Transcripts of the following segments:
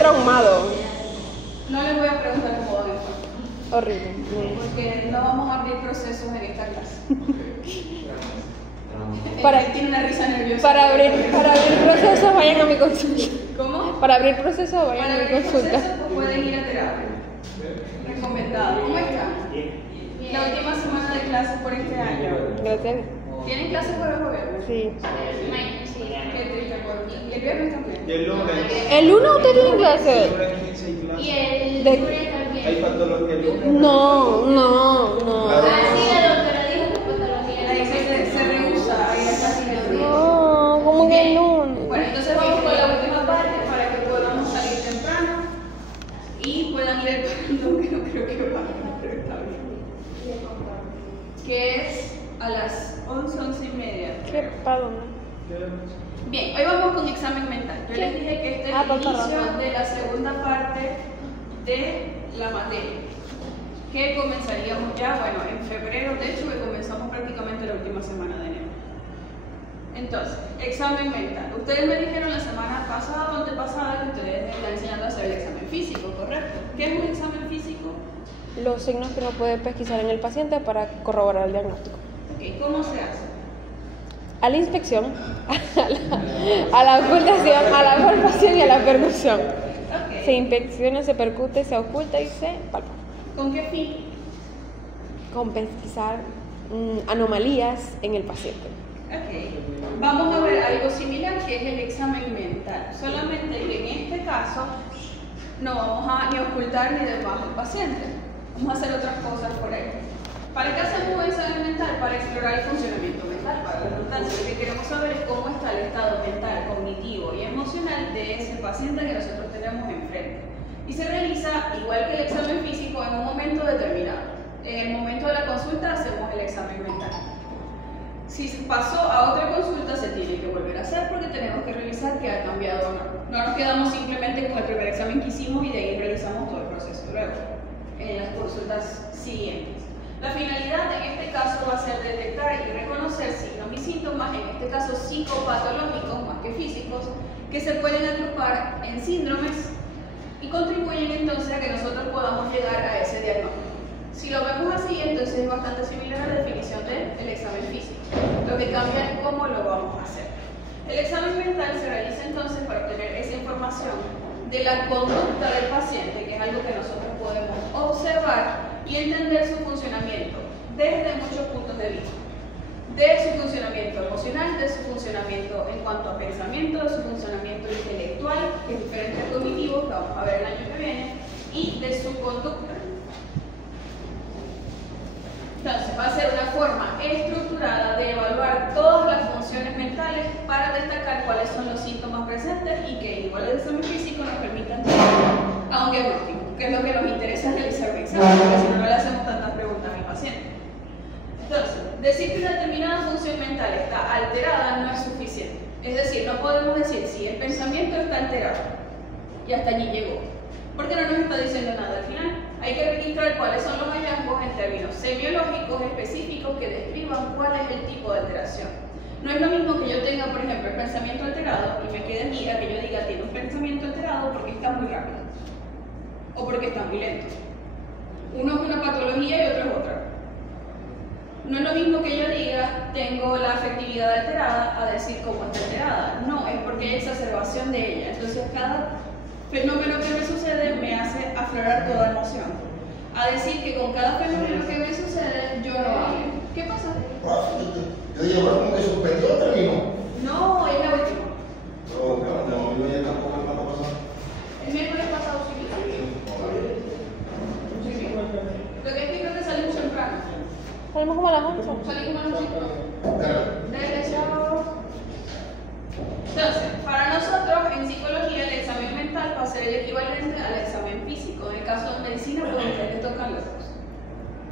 traumado. No les voy a preguntar cómo van a estar. Horrible. Porque no vamos a abrir procesos en esta clase. Tiene una risa nerviosa. Para abrir procesos, vayan a mi consulta. ¿Cómo? Para abrir procesos, vayan Para a mi abrir consulta. procesos pues pueden ir a terapia. Recomendado. ¿Cómo están? La última semana de clases por este año. Gracias. ¿Tienen clases jueves o viernes? Sí. Qué triste por mí. ¿Y el viernes también? Y el lunes. ¿El lunes usted tiene clase? El lunes 15 hay clases. Y el De- lunes también. Hay patología el lunes. No. Ah, sí, la doctora dijo que patología. Ahí se rehúsa a ir a clases el lunes. No, ¿cómo que el lunes? Bueno, entonces vamos con la última parte para que podamos salir temprano y puedan ir esperando, que no creo que vayan, pero está bien. Que es a las 11 y media. ¿Qué para dónde? Bien, hoy vamos con examen mental. Yo les dije que este es el inicio de la segunda parte de la materia, que comenzaríamos ya, bueno, en febrero, de hecho, que comenzamos prácticamente la última semana de enero. Entonces, examen mental. Ustedes me dijeron la semana pasada o antepasada que ustedes me están enseñando a hacer el examen físico, ¿correcto? ¿Qué es un examen físico? Los signos que uno puede pesquisar en el paciente para corroborar el diagnóstico. Ok, ¿cómo se hace? A la inspección, a la ocultación, a la palpación y a la percusión. Ok. Se inspecciona, se percute, se oculta y se palpa. ¿Con qué fin? Con pesquisar anomalías en el paciente. Ok. Vamos a ver algo similar que es el examen mental. Solamente que en este caso no vamos a ni ocultar ni demás al paciente. Vamos a hacer otras cosas por ahí. ¿Para qué hacemos un examen mental? Para explorar el funcionamiento mental, para la redundancia. Lo que queremos saber es cómo está el estado mental, cognitivo y emocional de ese paciente que nosotros tenemos enfrente. Y se realiza, igual que el examen físico, en un momento determinado. En el momento de la consulta hacemos el examen mental. Si pasó a otra consulta, se tiene que volver a hacer porque tenemos que revisar qué ha cambiado o no. No nos quedamos simplemente con el primer examen que hicimos y de ahí realizamos todo el proceso luego, en las consultas siguientes. La finalidad en este caso va a ser detectar y reconocer signos y síntomas, en este caso psicopatológicos más que físicos, que se pueden agrupar en síndromes y contribuyen entonces a que nosotros podamos llegar a ese diagnóstico. Si lo vemos así, entonces es bastante similar a la definición del examen físico. Lo que cambia es cómo lo vamos a hacer. El examen mental se realiza entonces para obtener esa información de la conducta del paciente, que es algo que nosotros podemos observar y entender su funcionamiento desde muchos puntos de vista. De su funcionamiento emocional, de su funcionamiento en cuanto a pensamiento, de su funcionamiento intelectual, que es diferente al cognitivo, que vamos a ver el año que viene, y de su conducta. Entonces, va a ser una forma estructurada de evaluar todas las funciones mentales para destacar cuáles son los síntomas presentes y que, igual al examen físico, nos permitan llegar a un diagnóstico, que es lo que nos interesa realizar un examen, porque si no, no le hacemos tantas preguntas al paciente. Entonces, decir que una determinada función mental está alterada no es suficiente. Es decir, no podemos decir si el pensamiento está alterado y hasta allí llegó, porque no nos está diciendo nada al final. Hay que registrar cuáles son los hallazgos en términos semiológicos específicos que describan cuál es el tipo de alteración. No es lo mismo que yo tenga, por ejemplo, el pensamiento alterado y me quede en mí a que yo diga tiene un pensamiento alterado porque está muy rápido o porque está muy lento. Uno es una patología y otro es otra. No es lo mismo que yo diga tengo la afectividad alterada a decir cómo está alterada. No, es porque hay exacerbación de ella. Entonces cada fenómeno que me sucede me hace aflorar toda emoción. A decir que con cada fenómeno que me sucede yo no hablo. ¿Qué pasa? Yo dije, bueno, como que suspendió o terminó. No, es la última. Pero, claro, de momento ya tampoco es una cosa. El miércoles pasado sí. Lo que es que creo que salimos temprano. Salimos como a las 11. Salimos a las 5. Dale, chao. Entonces, para nosotros en psicología el examen mental va a ser el equivalente al examen físico. En el caso de medicina, pues ustedes tocan los dos,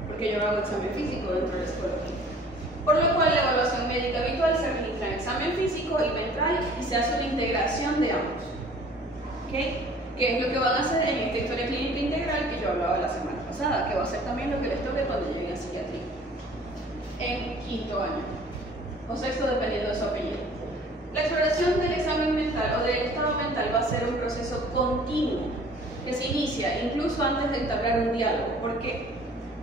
porque yo no hago examen físico dentro de la psicología. Por lo cual la evaluación médica habitual se registra en examen físico y mental y se hace una integración de ambos. ¿Okay? ¿Qué es lo que van a hacer en esta historia clínica integral que yo hablaba la semana pasada? Que va a ser también lo que les toque cuando lleguen a psiquiatría. En quinto año. O sexto, dependiendo de su apellido. La exploración del examen mental o del estado mental va a ser un proceso continuo que se inicia incluso antes de entablar un diálogo. ¿Por qué?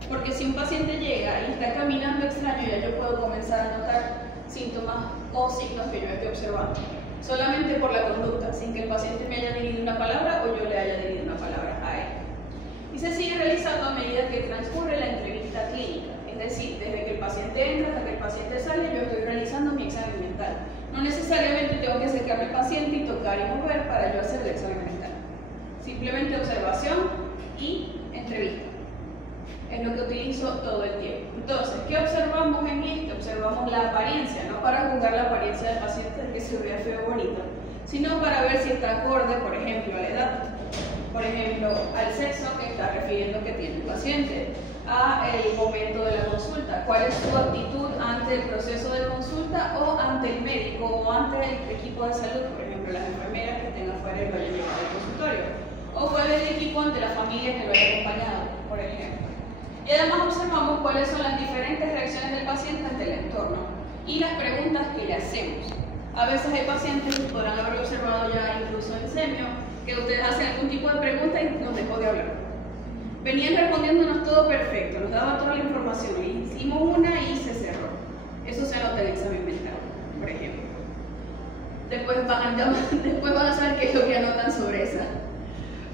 Porque si un paciente llega y está caminando extraño, ya yo puedo comenzar a notar síntomas o signos que yo esté observando, solamente por la conducta, sin que el paciente me haya dirigido una palabra o yo le haya dirigido una palabra a él. Y se sigue realizando a medida que transcurre la entrevista clínica, es decir, desde que el paciente entra hasta que el paciente sale, yo estoy realizando mi examen mental. No necesariamente tengo que acercarme al paciente y tocar y mover para yo hacer el examen mental. Simplemente observación y entrevista. Es lo que utilizo todo el tiempo. Entonces, ¿qué observamos en esto? Observamos la apariencia, no para juzgar la apariencia del paciente que se vea feo o bonito, sino para ver si está acorde, por ejemplo, a la edad, por ejemplo, al sexo que está refiriendo que tiene el paciente, a el momento de la consulta, cuál es su actitud ante el proceso de consulta o ante el médico o ante el equipo de salud, por ejemplo, las enfermeras que estén afuera y lo hayan llevado al consultorio, o cuál es el equipo ante la familia que lo haya acompañado, por ejemplo. Y además observamos cuáles son las diferentes reacciones del paciente ante el entorno y las preguntas que le hacemos. A veces hay pacientes que podrán haber observado ya incluso en semio que ustedes hacen algún tipo de pregunta y nos dejó de hablar. Venían respondiéndonos todo perfecto, nos daba toda la información, y hicimos una y se cerró. Eso se anota en el examen mental, por ejemplo. Después van a saber qué es lo que anotan sobre esa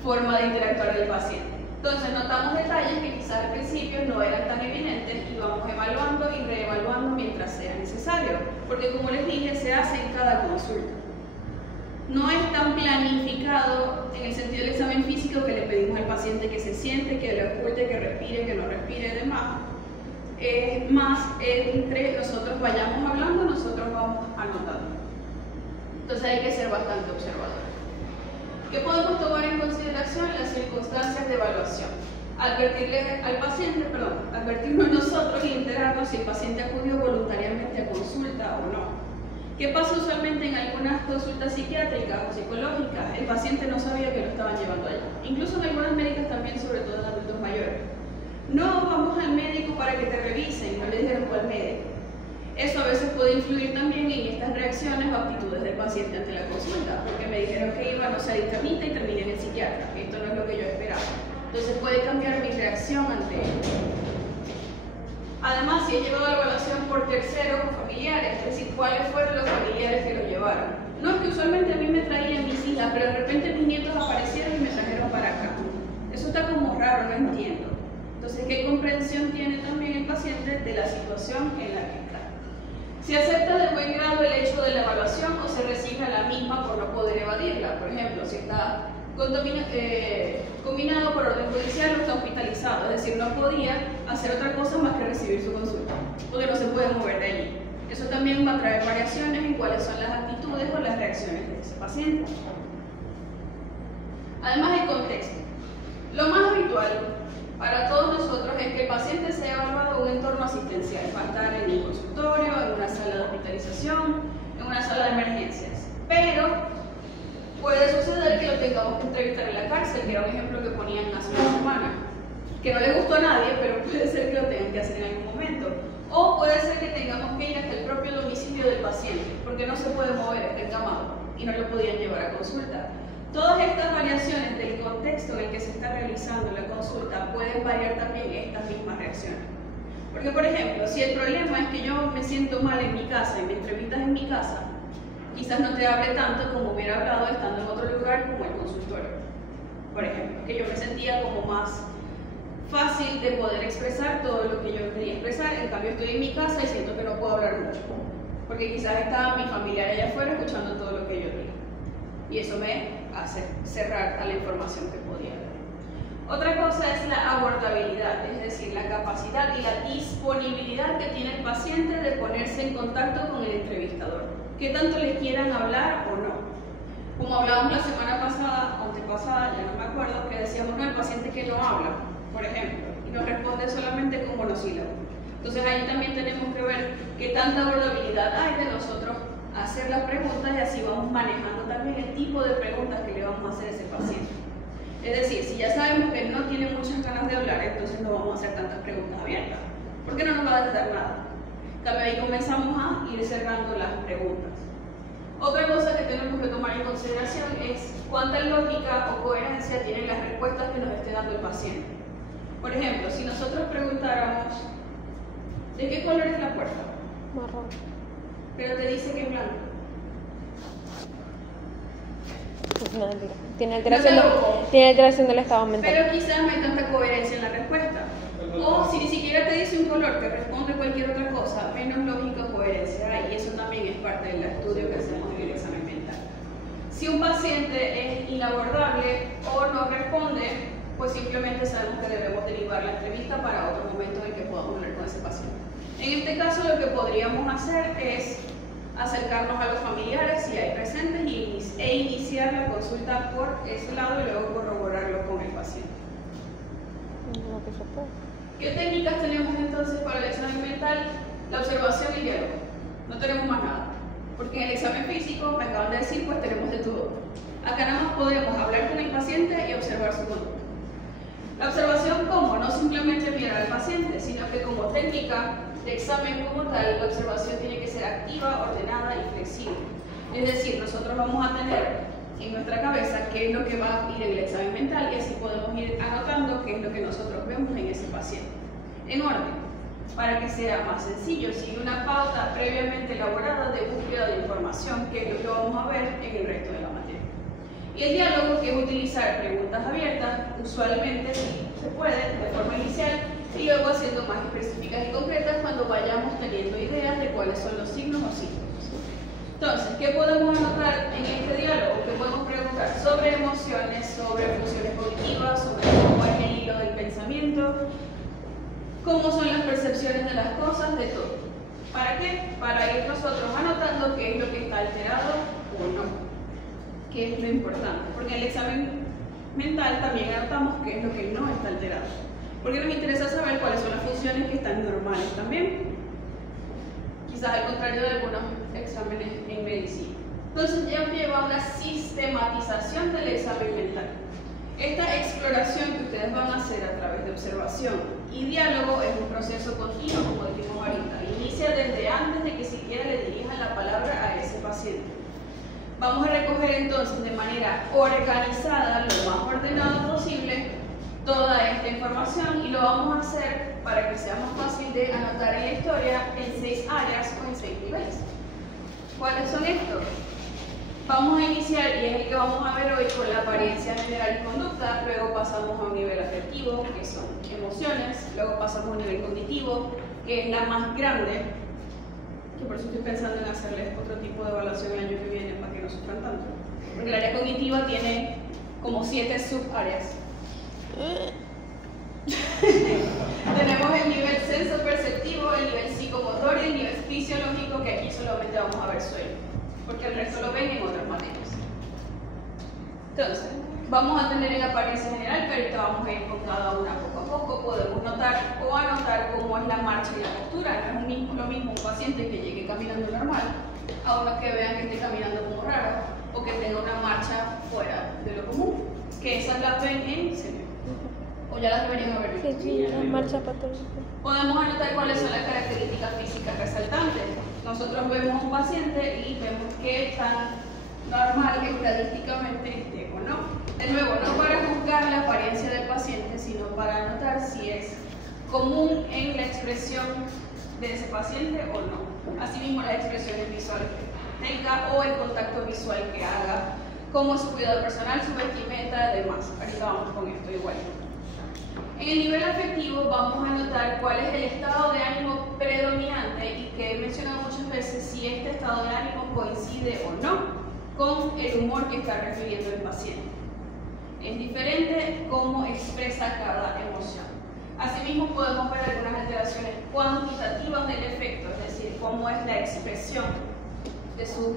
forma de interactuar del paciente. Entonces notamos detalles que quizás al principio no eran tan evidentes y vamos evaluando y reevaluando mientras sea necesario, porque como les dije, se hace en cada consulta. No es tan planificado en el sentido del examen físico que le pedimos al paciente que se siente, que le oculte, que respire, que no respire, demás. Es más, entre nosotros vayamos hablando, nosotros vamos anotando. Entonces hay que ser bastante observador. ¿Qué podemos tomar en consideración? Las circunstancias de evaluación. Advertirle al paciente, advertirnos nosotros y enterarnos si el paciente acudió voluntariamente a consulta o no. ¿Qué pasa usualmente en algunas consultas psiquiátricas o psicológicas? El paciente no sabía que lo estaban llevando allá. Incluso en algunas médicas también, sobre todo en adultos mayores. No vamos al médico para que te revisen, no le dijeron cuál médico. Eso a veces puede influir también en estas reacciones o actitudes del paciente ante la consulta, porque me dijeron que iba, no sé, a internista y terminé en el psiquiatra. Esto no es lo que yo esperaba. Entonces puede cambiar mi reacción ante ello. Además, si he llevado la evaluación por terceros o familiares, es decir, cuáles fueron los familiares que lo llevaron. No es que usualmente a mí me traían mis hijas, pero de repente mis nietos aparecieron y me trajeron para acá. Eso está como raro, no entiendo. Entonces, ¿qué comprensión tiene también el paciente de la situación en la que está? Si acepta de buen grado el hecho de la evaluación o se resigna a la misma por no poder evadirla. Por ejemplo, si está combinado por orden judicial o está hospitalizado, es decir, no podía hacer otra cosa más que recibir su consulta, porque no se puede mover de allí. Eso también va a traer variaciones en cuáles son las actitudes o las reacciones de ese paciente. Además, el contexto. Lo más habitual para todos nosotros es que el paciente sea evaluado en un entorno asistencial. Va a estar en un consultorio, en una sala de hospitalización, en una sala de emergencias. Pero puede suceder que lo tengamos que entrevistar en la cárcel, que era un ejemplo que ponían hace una semana, que no le gustó a nadie, pero puede ser que lo tengan que hacer en algún momento. O puede ser que tengamos que ir hasta el propio domicilio del paciente, porque no se puede mover, está encamado y no lo podían llevar a consulta. Todas estas variaciones del contexto en el que se está realizando la consulta pueden variar también estas mismas reacciones. Porque, por ejemplo, si el problema es que yo me siento mal en mi casa y me entrevistas en mi casa, quizás no te hable tanto como hubiera hablado estando en otro lugar como el consultorio. Por ejemplo, que yo me sentía como más fácil de poder expresar todo lo que yo quería expresar, en cambio estoy en mi casa y siento que no puedo hablar mucho, porque quizás estaba mi familiar allá afuera escuchando todo lo que yo digo. Y eso me hace cerrar a la información que podía dar. Otra cosa es la abordabilidad, es decir, la capacidad y la disponibilidad que tiene el paciente de ponerse en contacto con el entrevistador. ¿Qué tanto le quieran hablar o no? Como hablábamos la semana pasada, o antepasada, ya no me acuerdo, que decíamos, no, el paciente que no habla, por ejemplo, y nos responde solamente con monosílabos. Entonces ahí también tenemos que ver qué tanta abordabilidad hay de nosotros hacer las preguntas y así vamos manejando también el tipo de preguntas que le vamos a hacer a ese paciente. Es decir, si ya sabemos que no tiene muchas ganas de hablar, entonces no vamos a hacer tantas preguntas abiertas, porque no nos va a dar nada. También ahí comenzamos a ir cerrando las preguntas. Otra cosa que tenemos que tomar en consideración es cuánta lógica o coherencia tienen las respuestas que nos esté dando el paciente. Por ejemplo, si nosotros preguntáramos, ¿de qué color es la puerta? Marrón. Pero te dice que es blanco. Es una mentira. Tiene No. alteración del estado mental. Pero quizás no hay tanta coherencia en la respuesta. O si ni siquiera te dice un color que responde cualquier otra cosa, menos lógica o coherencia hay. Y eso también es parte del estudio que hacemos en el examen mental. Si un paciente es inabordable o no responde, pues simplemente sabemos que debemos derivar la entrevista para otro momento en el que podamos hablar con ese paciente. En este caso, lo que podríamos hacer es acercarnos a los familiares si hay presentes e iniciar la consulta por ese lado y luego corroborarlo con el paciente. No, que se puede. ¿Qué técnicas tenemos entonces para el examen mental? La observación y el diálogo. No tenemos más nada. Porque en el examen físico, me acaban de decir, pues tenemos de todo. Acá nada más podemos hablar con el paciente y observar su conducta. La observación, ¿cómo? No simplemente mirar al paciente, sino que como técnica de examen como tal, la observación tiene que ser activa, ordenada y flexible. Es decir, nosotros vamos a tener en nuestra cabeza qué es lo que va a ir en el examen mental y así podemos ir anotando qué es lo que nosotros vemos en ese paciente. En orden, para que sea más sencillo, sigue una pauta previamente elaborada de búsqueda de información, que es lo que vamos a ver en el resto de la materia. Y el diálogo, que es utilizar preguntas abiertas, usualmente si se puede, de forma inicial, y luego haciendo más específicas y concretas cuando vayamos teniendo ideas de cuáles son los signos o síntomas. Entonces, ¿qué podemos anotar en este diálogo? ¿Qué podemos preguntar? Sobre emociones, sobre funciones cognitivas, sobre cómo es el hilo del pensamiento, cómo son las percepciones de las cosas, de todo. ¿Para qué? Para ir nosotros anotando qué es lo que está alterado o no, qué es lo importante. Porque en el examen mental también anotamos qué es lo que no está alterado. Porque nos interesa saber cuáles son las funciones que están normales también. Quizás al contrario de algunos exámenes en medicina. Entonces ya lleva una sistematización del examen mental. Esta exploración que ustedes van a hacer a través de observación y diálogo es un proceso continuo, como dijimos ahorita. Inicia desde antes de que siquiera le dirijan la palabra a ese paciente. Vamos a recoger entonces de manera organizada, lo más ordenado posible, toda esta información y lo vamos a hacer para que sea más fácil de anotar en la historia en 6 áreas o en 6 niveles. ¿Cuáles son estos? Vamos a iniciar, y es el que vamos a ver hoy, con la apariencia general y conducta, luego pasamos a un nivel afectivo, que son emociones, luego pasamos a un nivel cognitivo, que es la más grande, que por eso estoy pensando en hacerles otro tipo de evaluación el año que viene para que no sufran tanto. Porque el área cognitiva tiene como 7 subáreas. Tenemos el nivel senso-perceptivo, el nivel psicomotor y el nivel fisiológico, que aquí solamente vamos a ver sueño, porque el resto lo ven en otras materias. Entonces, vamos a tener en apariencia general, pero ahorita vamos a ir con cada una poco a poco. Podemos notar o anotar cómo es la marcha y la postura. No es lo mismo un paciente que llegue caminando normal a uno que vean que esté caminando como raro o que tenga una marcha fuera de lo común, que esas las ven en serio. ¿O ya las deberían haber visto? Sí, la marcha patológica. Podemos anotar cuáles son las características físicas resaltantes. Nosotros vemos un paciente y vemos qué tan normal estadísticamente esté o no. De nuevo, no para juzgar la apariencia del paciente, sino para anotar si es común en la expresión de ese paciente o no. Asimismo, las expresiones visuales que tenga o el contacto visual que haga, cómo es su cuidado personal, su vestimenta, demás. Ahorita vamos con esto igual. En el nivel afectivo vamos a notar cuál es el estado de ánimo predominante y que he mencionado muchas veces si este estado de ánimo coincide o no con el humor que está refiriendo el paciente. Es diferente cómo expresa cada emoción. Asimismo podemos ver algunas alteraciones cuantitativas del efecto, es decir, cómo es la expresión de su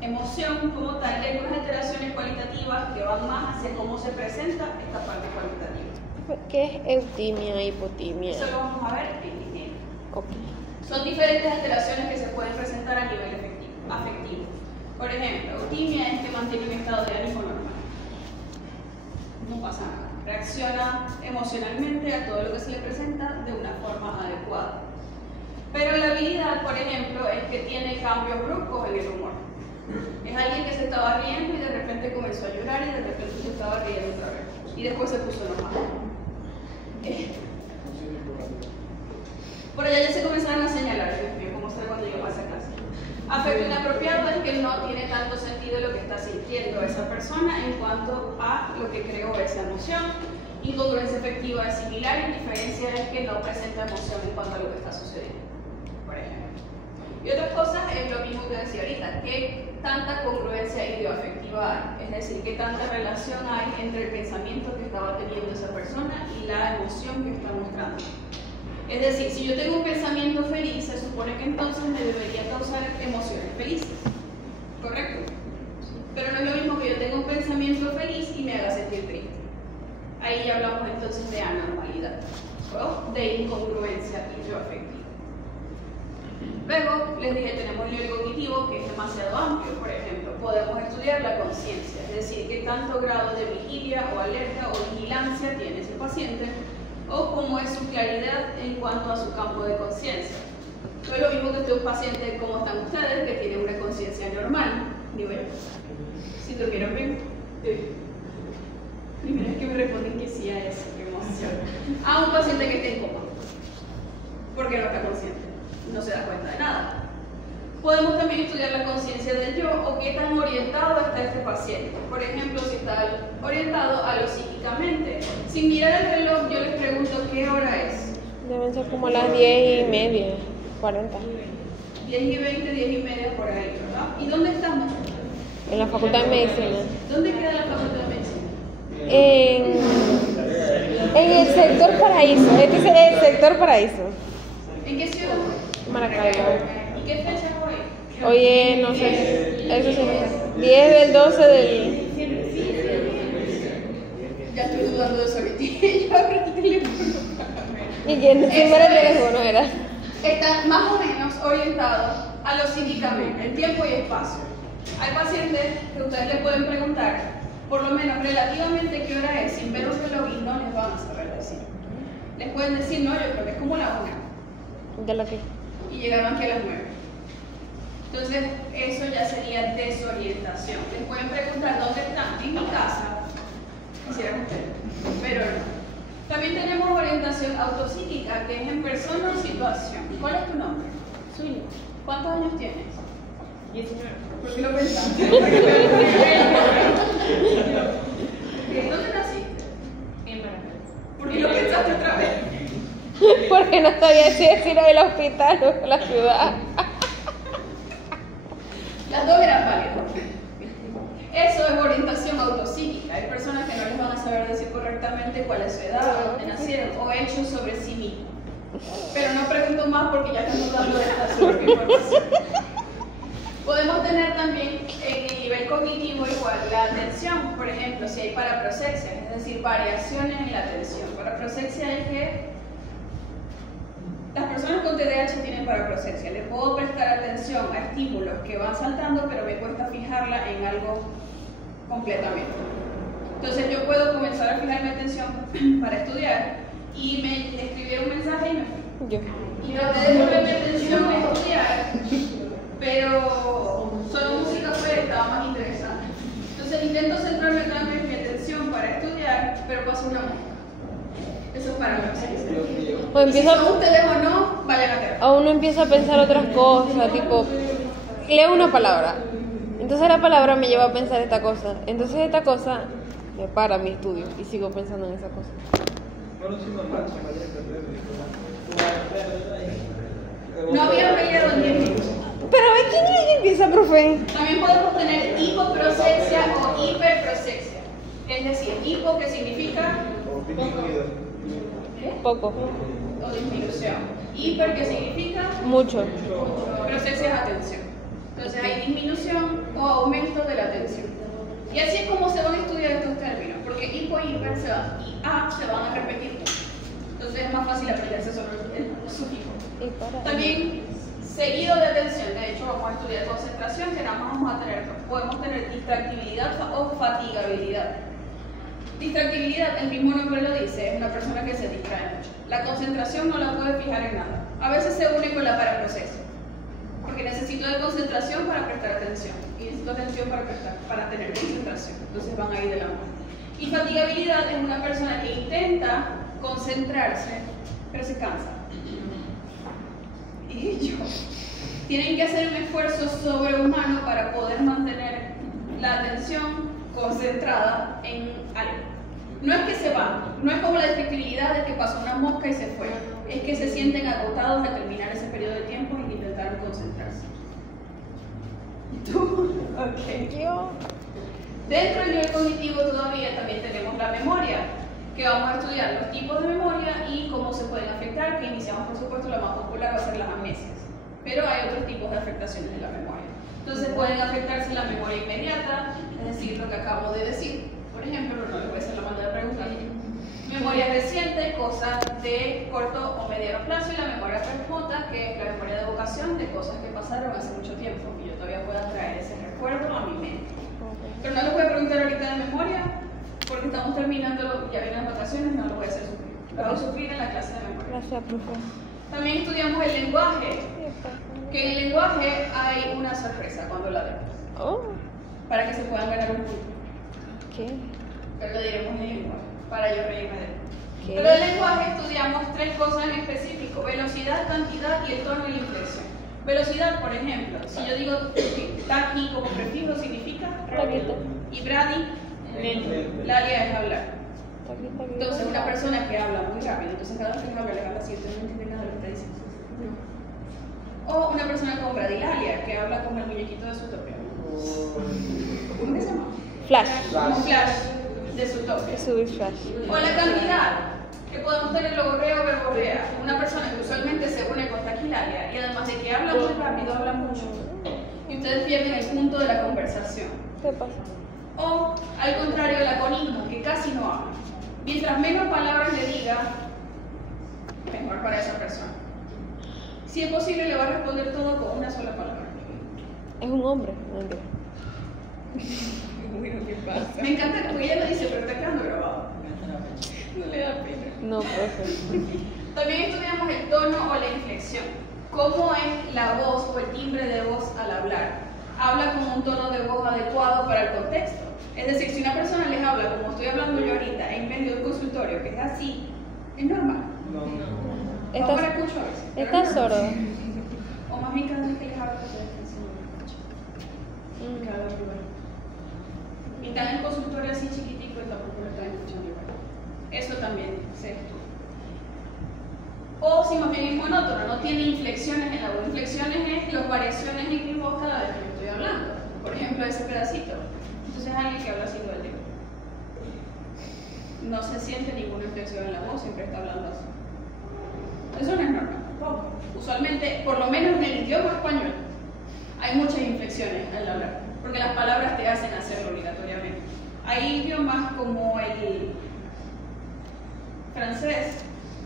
emoción como tal, y algunas alteraciones cualitativas que van más hacia cómo se presenta esta parte cualitativa. ¿Qué es eutimia e hipotimia? Eso lo vamos a ver en dinero. Okay. Son diferentes alteraciones que se pueden presentar a nivel afectivo. Por ejemplo, eutimia es que mantiene un estado de ánimo normal. No pasa nada. Reacciona emocionalmente a todo lo que se le presenta de una forma adecuada. Pero la habilidad, por ejemplo, es que tiene cambios bruscos en el humor. Es alguien que se estaba riendo y de repente comenzó a llorar y de repente se estaba riendo otra vez. Y después se puso enojado. Por allá ya se comenzaron a señalar, Dios mío, ¿cómo será cuando llego a esa clase? Afecto inapropiado es que no tiene tanto sentido lo que está sintiendo esa persona en cuanto a lo que creó esa emoción. Incongruencia efectiva es similar, indiferencia es que no presenta emoción en cuanto a lo que está sucediendo, por ejemplo. Y otras cosas es lo mismo que decía ahorita, que tanta congruencia ideoafectiva hay, es decir, que tanta relación hay entre el pensamiento que estaba teniendo esa persona y la emoción que está mostrando. Es decir, si yo tengo un pensamiento feliz, se supone que entonces me debería causar emociones felices, ¿correcto? Pero no es lo mismo que yo tenga un pensamiento feliz y me haga sentir triste. Ahí ya hablamos entonces de anormalidad, o de incongruencia ideoafectiva. Luego, les dije, tenemos el nivel cognitivo, que es demasiado amplio. Por ejemplo, podemos estudiar la conciencia, es decir, qué tanto grado de vigilia o alerta o vigilancia tiene ese paciente, o cómo es su claridad en cuanto a su campo de conciencia. No es lo mismo que un paciente como están ustedes, que tiene una conciencia normal, nivel. Si durmieron bien. Primero es que me responden que sí a eso, qué emoción. A un paciente que está en coma, porque no está consciente, no se da cuenta de nada. Podemos también estudiar la conciencia del yo o qué tan orientado está este paciente. Por ejemplo, si está orientado a lo psíquicamente. Sin mirar el reloj, yo les pregunto qué hora es. Deben ser como las 10:30, 40. 10:20, 10:30 por ahí, ¿verdad? ¿Y dónde estamos? En la Facultad de Medicina. ¿Dónde queda la Facultad de Medicina? En el sector Paraíso. Este es el sector Paraíso. ¿En qué ciudad? Maracaibo. ¿Y qué fecha es hoy? Oye, no sé. Eso sí. 10 del 12 del. Ya estoy dudando de eso ahorita. Yo abro el teléfono. Y que no primero el teléfono era. Está más o menos orientado a lo psíquicamente, en tiempo y espacio. Hay pacientes que ustedes le pueden preguntar, por lo menos relativamente qué hora es, sin ver un reloj y no les van a saber decir. Les pueden decir, no, yo creo que es como la 1. De lo que. Y llegaron aquí a las 9. Entonces, eso ya sería desorientación. Les pueden preguntar dónde están, en mi casa, quisieran ustedes, pero no. También tenemos orientación autopsíquica, que es en persona o situación. ¿Cuál es tu nombre? Sueño. ¿Cuántos años tienes? 19. ¿Por qué lo pensaste? ¿Dónde naciste? En Maracaibo. ¿Por qué lo pensaste otra vez? Porque no sabía si decir el hospital o la ciudad. Las dos eran válidas. Eso es orientación autopsíquica. Hay personas que no les van a saber decir correctamente cuál es su edad, dónde nacieron o hechos sobre sí mismos. Pero no pregunto más porque ya estamos dando esta información. Podemos tener también en el nivel cognitivo igual la atención, por ejemplo, si hay paraprosexia, es decir, variaciones en la atención. Paraprosexia es que las personas con TDAH tienen paraprosexia. Le puedo prestar atención a estímulos que van saltando, pero me cuesta fijarla en algo completamente. Entonces yo puedo comenzar a fijar mi atención para estudiar y me escribir un mensaje y me fui. Yo. Y traté de volver mi atención a estudiar, pero solo música fue, estaba más interesante. Entonces intento centrarme otra vez mi atención para estudiar, pero paso una música. Eso es para mí. O empieza, Si son ustedes o no, vayan a terapia. o uno empieza a pensar otras cosas, tipo, leo una palabra. Entonces la palabra me lleva a pensar esta cosa. Entonces esta cosa me para mi estudio y sigo pensando en esa cosa. No había peleado en 10 minutos. Pero ¿a quién ella empieza, profe? También podemos tener hipoprosexia o hiperprosexia. Es decir, hipo que significa ¿qué? Poco. O disminución. Hiper que significa Mucho. prosexia es atención. Entonces hay disminución o aumento de la atención. Y así es como se van a estudiar estos términos, porque hipo y hiper y a se van a repetir mucho. Entonces es más fácil aprenderse sobre el sufijo. También seguido de atención, de hecho vamos a estudiar concentración, que nada más vamos a tener, podemos tener distractibilidad o fatigabilidad. Distractibilidad, el mismo nombre lo dice, es una persona que se distrae mucho. La concentración no la puede fijar en nada. A veces se une con la paraprosexia, porque necesito de concentración para prestar atención. Y tu atención para tener concentración. Entonces van a ir de la mano. Y fatigabilidad es una persona que intenta concentrarse, pero se cansa. Y ellos tienen que hacer un esfuerzo sobrehumano para poder mantener la atención concentrada en algo. No es que se van, no es como la defectibilidad de que pasó una mosca y se fue, es que se sienten agotados al terminar ese periodo de tiempo y intentaron concentrarse. ¿Y tú? Ok. Yo. Dentro del nivel cognitivo todavía también tenemos la memoria, que vamos a estudiar los tipos de memoria y cómo se pueden afectar, que iniciamos por supuesto la más popular va a ser las amnesias, pero hay otros tipos de afectaciones de la memoria. Entonces pueden afectarse la memoria inmediata, es decir, lo que acabo de decir. Por ejemplo, no les voy a hacer la manda de preguntas. Memoria reciente, cosas de corto o mediano plazo, y la memoria remota, que es la memoria de evocación de cosas que pasaron hace mucho tiempo, y yo todavía pueda traer ese recuerdo a mi mente. Pero no les voy a preguntar ahorita de memoria, porque estamos terminando, ya vienen las vacaciones, no lo voy a hacer sufrir. Lo voy a sufrir en la clase de memoria. Gracias, profe. También estudiamos el lenguaje, que en el lenguaje hay una sorpresa cuando la vemos, Oh, para que se puedan ganar un punto. ¿qué? Pero lo diremos en el lenguaje, para yo reírme de él. ¿Qué? Pero en el lenguaje estudiamos tres cosas en específico: velocidad, cantidad y el tono y la inflexión. Velocidad, por ejemplo, si yo digo taqui como prefijo, significa rápido, y bradi, lento. Lalia es hablar. Entonces, una persona que habla muy rápido, entonces cada vez que habla le habla así, entonces no entiende nada de lo que está diciendo. O una persona con bradilalia, que habla como el muñequito de Zootopia. ¿Cómo que se llama? Flash. Como Flash de Zootopia. Subir flash. O la cantidad, que podemos tener logorrea o verborrea. Una persona que usualmente se une con taquilalia y además de que habla muy rápido, habla mucho. Y ustedes pierden el punto de la conversación. ¿Qué pasa? O al contrario, el laconismo, que casi no habla. Mientras menos palabras le diga, mejor para esa persona. Si es posible, le va a responder todo con una sola palabra. Es un hombre, no entiendo. Bueno, ¿qué pasa? Me encanta porque ella lo dice, pero está quedando grabado. No le da pena. No, profe. También estudiamos el tono o la inflexión. ¿Cómo es la voz o el timbre de voz al hablar? Habla con un tono de voz adecuado para el contexto. Es decir, si una persona les habla como estoy hablando yo ahorita en medio de un consultorio, que es así, es normal. Ahora escucho a veces. ¿Estás sordo? O más bien cada vez que les hablo, ustedes piensan, cada vez igual. Y están en el consultorio así chiquitico y tampoco lo están escuchando igual. Eso también se estudia. O si más bien es monótono, no tiene inflexiones en la voz. Inflexiones es las variaciones en mi voz cada vez que yo estoy hablando. Por ejemplo, ese pedacito. Entonces alguien que habla así todo el tiempo. No se siente ninguna inflexión en la voz, siempre está hablando así. Eso no es normal tampoco. Usualmente, por lo menos en el idioma español, hay muchas inflexiones al hablar, porque las palabras te hacen hacerlo obligatoriamente. Hay idiomas como el francés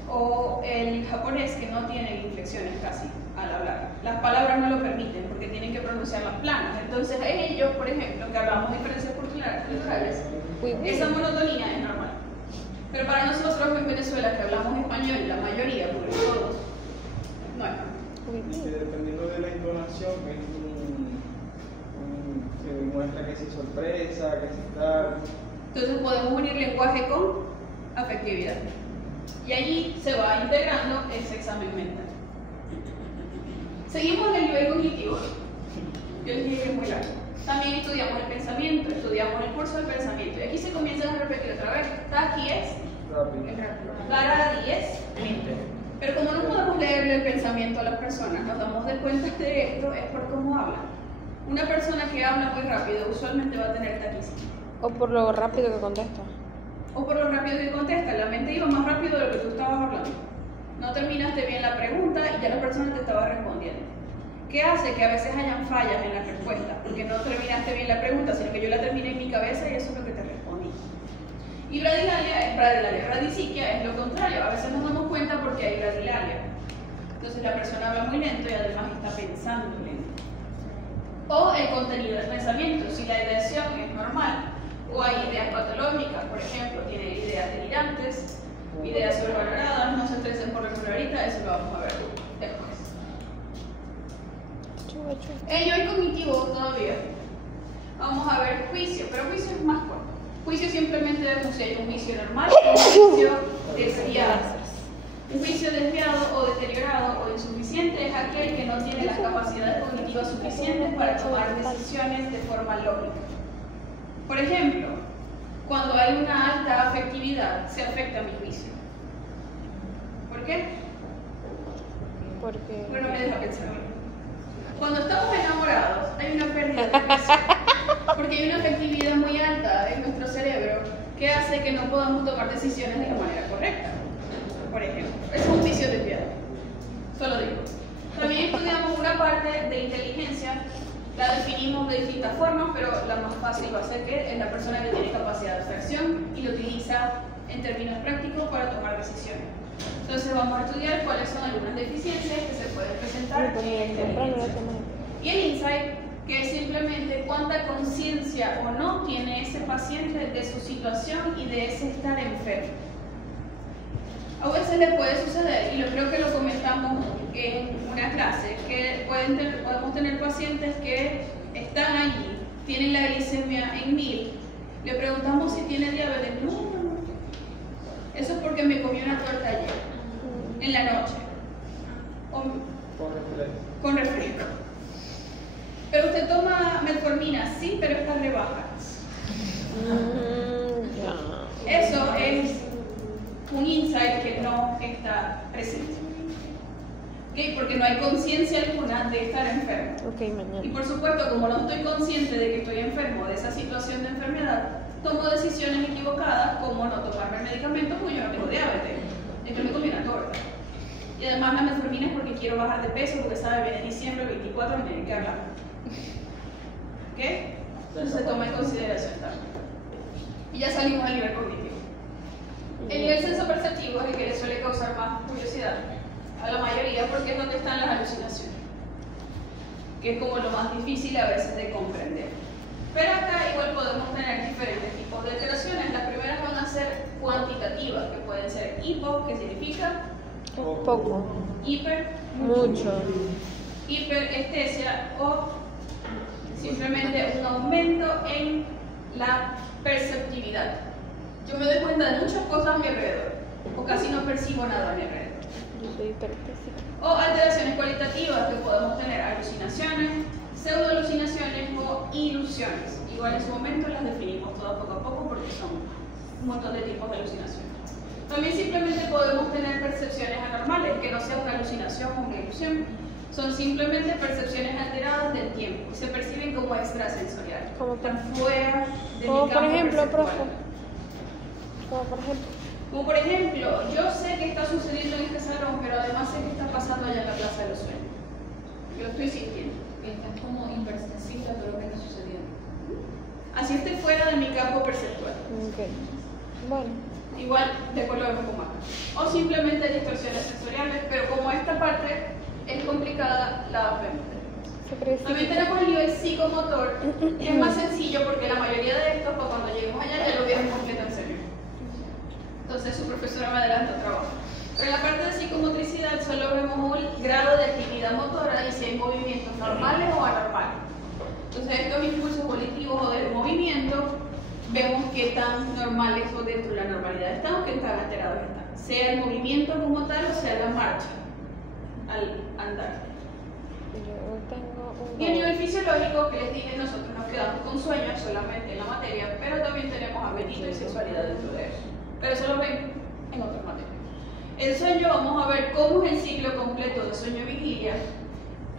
o el japonés que no tienen inflexiones casi al hablar. Las palabras no lo permiten porque tienen que pronunciarlas planas. Entonces ellos, por ejemplo, que hablamos diferencias culturales, esa monotonía es normal. Pero para nosotros en Venezuela, que hablamos español, la mayoría, porque todos, no es normal. Sí, dependiendo de la entonación, se demuestra que sí sorpresa, que sí tal. Entonces podemos unir lenguaje con afectividad. Y allí se va integrando ese examen mental. Seguimos en el nivel cognitivo. Yo les dije que es muy largo. También estudiamos el pensamiento, estudiamos el curso del pensamiento. Y aquí se comienza a repetir otra vez. Aquí es rápido. Y es lento. Pero como no podemos leerle el pensamiento a las personas, nos damos de cuenta de esto es por cómo hablan. Una persona que habla muy rápido usualmente va a tener taquicidad. O por lo rápido que contesta. O por lo rápido que contesta. La mente iba más rápido de lo que tú estabas hablando. No terminaste bien la pregunta y ya la persona te estaba respondiendo. ¿Qué hace? Que a veces hayan fallas en la respuesta, porque no terminaste bien la pregunta, sino que yo la terminé en mi cabeza y eso es lo que te respondí. Y bradisiquia es lo contrario. A veces nos damos cuenta porque hay bradilalia. Entonces la persona habla muy lento y además está pensando lento. O el contenido del pensamiento. Si la ideación es normal, o hay ideas patológicas, por ejemplo, tiene ideas delirantes, ideas sobrevaloradas, no se estresen por lo ahorita, eso lo vamos a ver después. Ello es cognitivo todavía. Vamos a ver juicio, pero juicio es más corto. Juicio simplemente vemos si hay un juicio normal o un juicio desviado. Un juicio desviado o deteriorado o insuficiente es aquel que no tiene las capacidades cognitivas suficientes para tomar decisiones de forma lógica. Por ejemplo, cuando hay una alta afectividad, se afecta mi juicio. ¿Por qué? Porque... Bueno, me deja pensar. Cuando estamos enamorados, hay una pérdida de juicio. Porque hay una afectividad muy alta en nuestro cerebro que hace que no podamos tomar decisiones de la manera correcta. Por ejemplo, es un juicio desviado. Solo digo. También estudiamos una parte de inteligencia, la definimos de distintas formas, pero la más fácil va a ser que es la persona que tiene capacidad de abstracción y lo utiliza en términos prácticos para tomar decisiones. Entonces vamos a estudiar cuáles son algunas deficiencias que se pueden presentar en la inteligencia. Y el insight, que es simplemente cuánta conciencia o no tiene ese paciente de su situación y de ese estar enfermo. A veces le puede suceder, y creo que lo comentamos en una clase, que podemos tener pacientes que están allí, tienen la glicemia en 1000, le preguntamos si tiene diabetes. No. Eso es porque me comí una torta ayer, en la noche, con refresco. Pero usted toma metformina, sí, pero está re baja. Eso es un insight que no está presente. ¿Okay? Porque no hay conciencia alguna de estar enfermo. Okay, mañana. Y por supuesto, como no estoy consciente de que estoy enfermo, de esa situación de enfermedad, tomo decisiones equivocadas como no tomarme el medicamento porque yo no tengo diabetes. Es que me comí una torta. Y además la metformina es porque quiero bajar de peso, porque sabe, viene diciembre 24, me tienen que hablar. ¿Ok? Entonces se toma en consideración también. Y ya salimos al nivel cognitivo. El nivel sensoperceptivo es el que le suele causar más curiosidad a la mayoría porque es donde están las alucinaciones, que es como lo más difícil a veces de comprender. Pero acá igual podemos tener diferentes tipos de alteraciones. Las primeras van a ser cuantitativas, que pueden ser hipo, que significa poco, hiper, mucho, hiperestesia o simplemente un aumento en la perceptividad. Yo me doy cuenta de muchas cosas a mi alrededor, o casi no percibo nada a mi alrededor. yo soy hipertésica. O alteraciones cualitativas, que podemos tener alucinaciones, pseudoalucinaciones o ilusiones. Igual en su momento las definimos todas poco a poco porque son un montón de tipos de alucinaciones. También simplemente podemos tener percepciones anormales, que no sea una alucinación o una ilusión. Son simplemente percepciones alteradas del tiempo y se perciben como extrasensoriales. Están fuera de mi campo por ejemplo, perceptual. Como por ejemplo, yo sé que está sucediendo en este salón, pero además sé que está pasando allá en la Plaza de los Sueños. Yo estoy sintiendo. Estás como hipersensible a todo lo que está sucediendo. Así esté fuera de mi campo perceptual. Okay. Bueno. Igual, después lo vemos con más. O simplemente distorsiones sensoriales, pero como esta parte es complicada, la vemos. También tenemos el nivel psicomotor, que es más sencillo porque la mayoría de estos, pues, cuando lleguemos allá, ya lo vieron completo en serio. Entonces su profesora me adelantó trabajo. Pero en la parte de psicomotricidad solo vemos un grado de actividad motora y si hay movimientos normales o anormales. Entonces estos impulsos volitivos o de movimiento, vemos qué tan normales o dentro de la normalidad están o qué tan alterados están. Sea el movimiento como tal o sea la marcha al andar. Y a nivel fisiológico, que les dije, nosotros nos quedamos con sueños solamente en la materia, pero también tenemos apetito y sexualidad dentro de eso. Pero eso lo ven en otras materias. El sueño, vamos a ver cómo es el ciclo completo de sueño-vigilia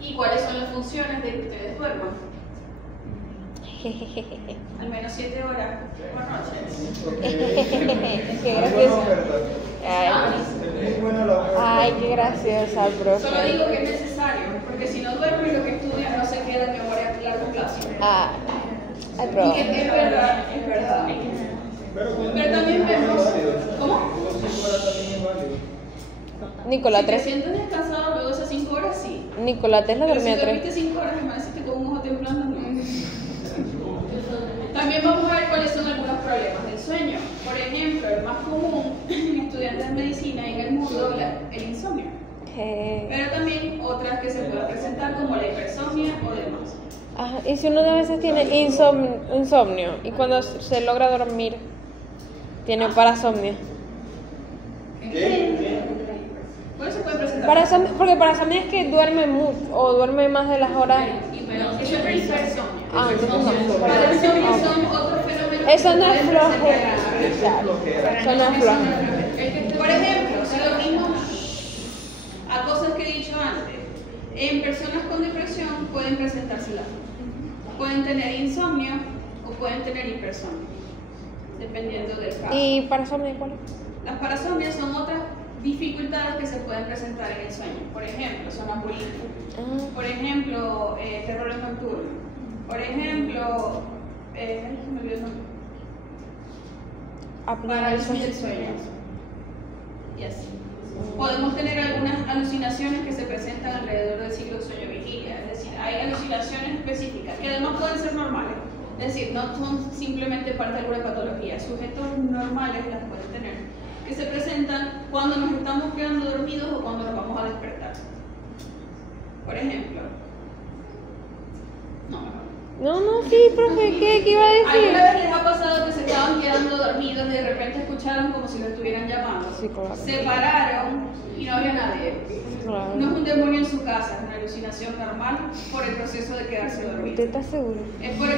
y cuáles son las funciones de que ustedes duerman. Al menos 7 horas por noche. Qué gracioso. Ay, qué graciosa, profe. Solo digo que es necesario, porque si no duermo y lo que estudian no se queda en memoria a largo plazo. Ay, Y profe. que es verdad, es verdad. Pero también vemos. ¿Cómo? Nicolás Si te 3. sientes descansado luego de esas 5 horas, sí. Nicolás 3 la Pero si dormía 3. dormiste 5 horas y amaneciste con un ojo temblando, no. También vamos a ver cuáles son algunos problemas del sueño. Por ejemplo, el más común en estudiantes de medicina y en el mundo, el insomnio. Pero también otras que se pueden presentar como la hipersomnia o demás. Ajá, y si uno a veces tiene insomnio y cuando se logra dormir tiene parasomnia. ¿Qué? ¿Cuál se puede presentar? Porque parasomnia es que duerme mucho o duerme más de las horas. Eso es hipersomnia. Ah, entonces no. Parasomnia son otros fenómenos. Eso no es que pueden flojera. presentar. Eso no es flojera. Por ejemplo, si lo mismo a cosas que he dicho antes, en personas con depresión pueden presentársela. Pueden tener insomnio o pueden tener hipersomnio, dependiendo del caso. ¿Y parasomnia cuál? Las parasomnias son otras dificultades que se pueden presentar en el sueño. Por ejemplo, sonambulismo. Por ejemplo, terrores nocturnos. Por ejemplo, me olvidó el nombre. Parálisis del sueño. Y así. Podemos tener algunas alucinaciones que se presentan alrededor del ciclo sueño-vigilia. Es decir, hay alucinaciones específicas que además pueden ser normales. Es decir, no son simplemente parte de alguna patología. Sujetos normales las pueden tener, que se presentan cuando nos estamos quedando dormidos o cuando nos vamos a despertar. Por ejemplo, No, sí, profe, ¿qué iba a decir? ¿alguna vez les ha pasado que se estaban quedando dormidos y de repente escucharon como si lo estuvieran llamando? Sí, claro. Se pararon y no había nadie. Claro. No es un demonio en su casa, es una alucinación normal por el proceso de quedarse dormido. ¿Usted está seguro? Es por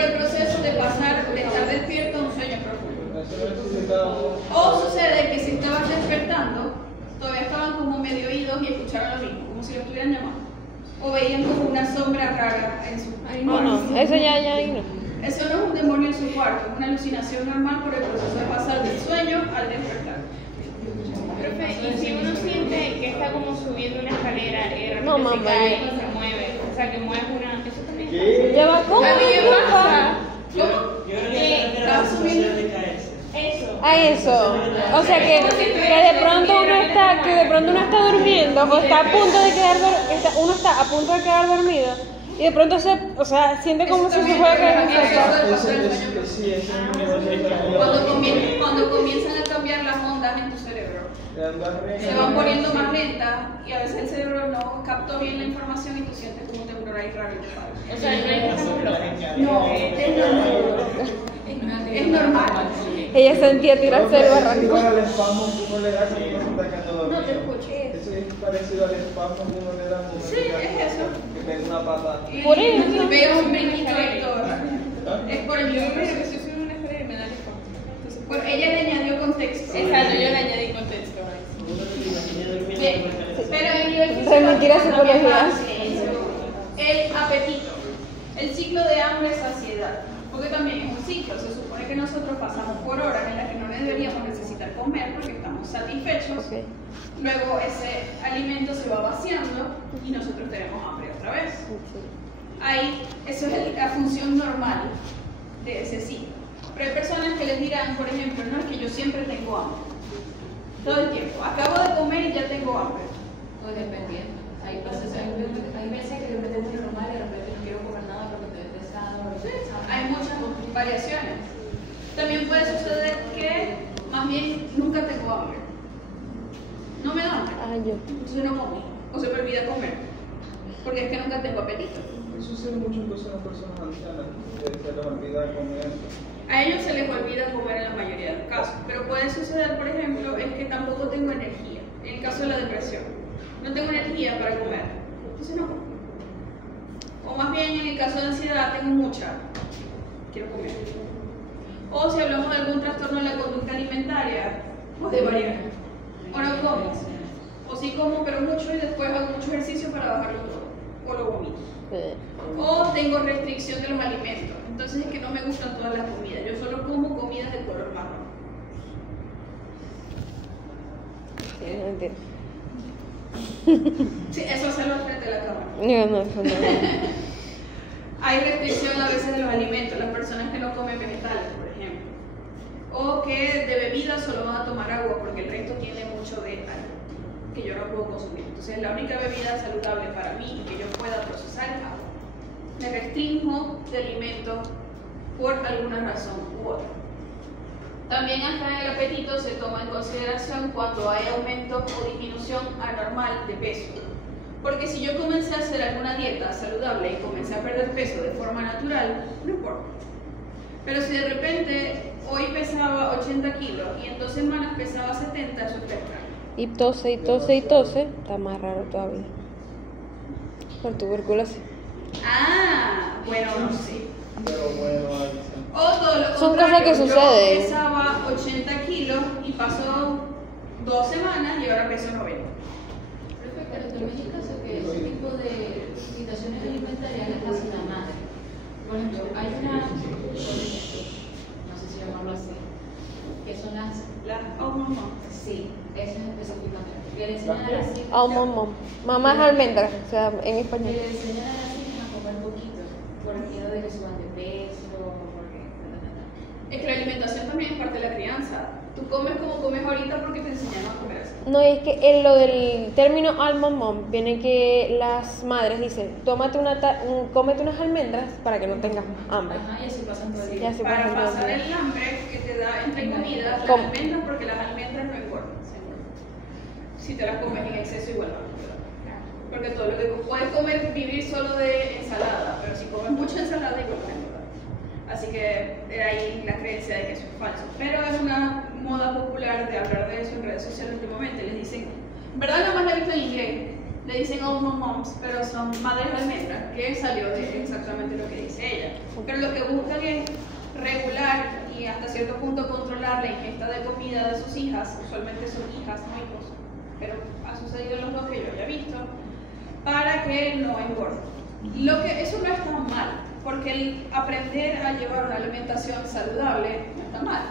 el proceso de pasar de estar despierto a un sueño profundo. O sucede que si estaban despertando, todavía estaban como medio oídos y escucharon lo mismo, como si lo estuvieran llamando. O veían como una sombra rara en su cuarto. No, eso ya ahí no. Eso no es un demonio en su cuarto, es una alucinación normal por el proceso de pasar del sueño al despertar. Profe, y si uno siente que está como subiendo una escalera y de repente No, se mamá, cae yo- y se mueve, o sea que mueve una... Eso también ¿Qué? ¿Ya va cómo? A mí me pasa. ¿Cómo? Yo creo que Sí, se refiere a la sensación de caerse. Eso. A eso. O sea que de pronto uno está durmiendo o está a punto de quedar uno está a punto de quedar dormido y de pronto siente como si se fuera a caer un salto. Sí, ese es un nivel de Cuando comienzan a cambiar las ondas en tu cerebro, se van poniendo más lentas y a veces el cerebro no captó bien la información y tú sientes como un temblor ahí raro y te paras. O sea, no hay que estar loca. No, es normal. Ella sentía tirarse del barranco. Igual al espasmo que uno le da cuando uno se está quedando dormido. No te escuché. Eso es parecido al espasmo que uno le da cuando uno Sí, se queda- es eso. que pega una pata. Por eso. Y veo un brinquito Héctor. Es por el mismo Pero que proceso. si soy una escalera me da el entonces, Bueno, ella le añadió contexto. exacto, yo le añadí contexto. Uno se imagina durmiendo Bien, como está. pero a nivel Remitir a fisiológico psicología. también hace eso. El apetito, el ciclo de hambre-saciedad, porque también es un ciclo. Se supone que nosotros pasamos por horas en las que no deberíamos necesitar comer porque estamos satisfechos. Ok. Luego ese alimento se va vaciando y nosotros tenemos hambre otra vez. Ahí, eso es la función normal de ese ciclo. Pero hay personas que les dirán, por ejemplo, no, es que yo siempre tengo hambre. Todo el tiempo. Acabo de comer y ya tengo hambre. O dependiendo. Hay veces que yo me tengo normal y de repente no quiero comer nada porque estoy estresado. Hay muchas variaciones. También puede suceder que más bien nunca tengo hambre. No me da hambre. Yo. Entonces no como. O se me olvida comer. Porque es que nunca tengo apetito. Eso sucede mucho incluso en las personas ancianas, que se les olvida comer. A ellos se les olvida comer en la mayoría de los casos. Pero puede suceder, por ejemplo, es que tampoco tengo energía. En el caso de la depresión. No tengo energía para comer. Entonces no como. O más bien en el caso de ansiedad tengo mucha. Quiero comer. O si hablamos de algún trastorno de la conducta alimentaria, puede variar. O no como. O sí como pero mucho y después hago mucho ejercicio para bajarlo todo. O lo vomito. O tengo restricción de los alimentos. Entonces es que no me gustan todas las comidas. Yo solo como comidas de color marrón. Sí, no entiendo. Sí, eso hacerlo al frente de la cámara. No, eso no. Hay restricción a veces de los alimentos, las personas que no comen vegetales, por ejemplo. O que de bebida solo van a tomar agua porque el resto tiene mucho de algo que yo no puedo consumir. Entonces la única bebida saludable para mí y que yo pueda procesar es agua. Me restringo de alimentos por alguna razón u otra. También hasta en el apetito se toma en consideración cuando hay aumento o disminución anormal de peso. Porque si yo comencé a hacer alguna dieta saludable y comencé a perder peso de forma natural, no importa. Pero si de repente hoy pesaba 80 kilos y en 2 semanas pesaba 70, eso está extraño. Y tose, y tose, y tose, está más raro todavía. Por tuberculosis. Ah, bueno, no sé. Pero bueno, O todo lo Son contrario, cosas que suceden. Yo pesaba 80 kilos y pasó 2 semanas y ahora peso 90. Profe, pero también hay casos que ese tipo de situaciones alimentarias las hace la madre. Por ejemplo, hay una, no sé si llamarlo así, que son las, Oh, mamá. sí, esas específicamente, que le enseñan a las hijas, Mamá es almendras, o sea, en que español. le enseñan a las hijas a comer poquito, por miedo de que suban de peso, porque... Es que la alimentación también es parte de la crianza. Tú comes como comes ahorita porque te enseñaron a comer así. No, es que en lo del término almond mom viene que las madres dicen, cómete unas almendras para que no tengas hambre. Ajá, y así pasan todo el Y día. así Para pasan todo el pasar día. el hambre que te da entre comidas, las ¿Cómo? almendras, porque las almendras no engordan. Si te las comes en exceso igual no. Porque todo lo que puedes comer, vivir solo de ensalada, pero si comes mucha ensalada igual no engorda. Así que ahí la creencia de que eso es falso. Pero es una moda popular de hablar de eso en redes sociales últimamente. Les dicen, en verdad nada más la he visto en inglés, le dicen almond moms, pero son madres de almendras, que salió de exactamente lo que dice ella. Pero lo que buscan es regular y hasta cierto punto controlar la ingesta de comida de sus hijas, usualmente son hijas, no hijos, pero ha sucedido en los dos que yo haya visto, para que no engorden. Eso no está mal, porque el aprender a llevar una alimentación saludable no está mal.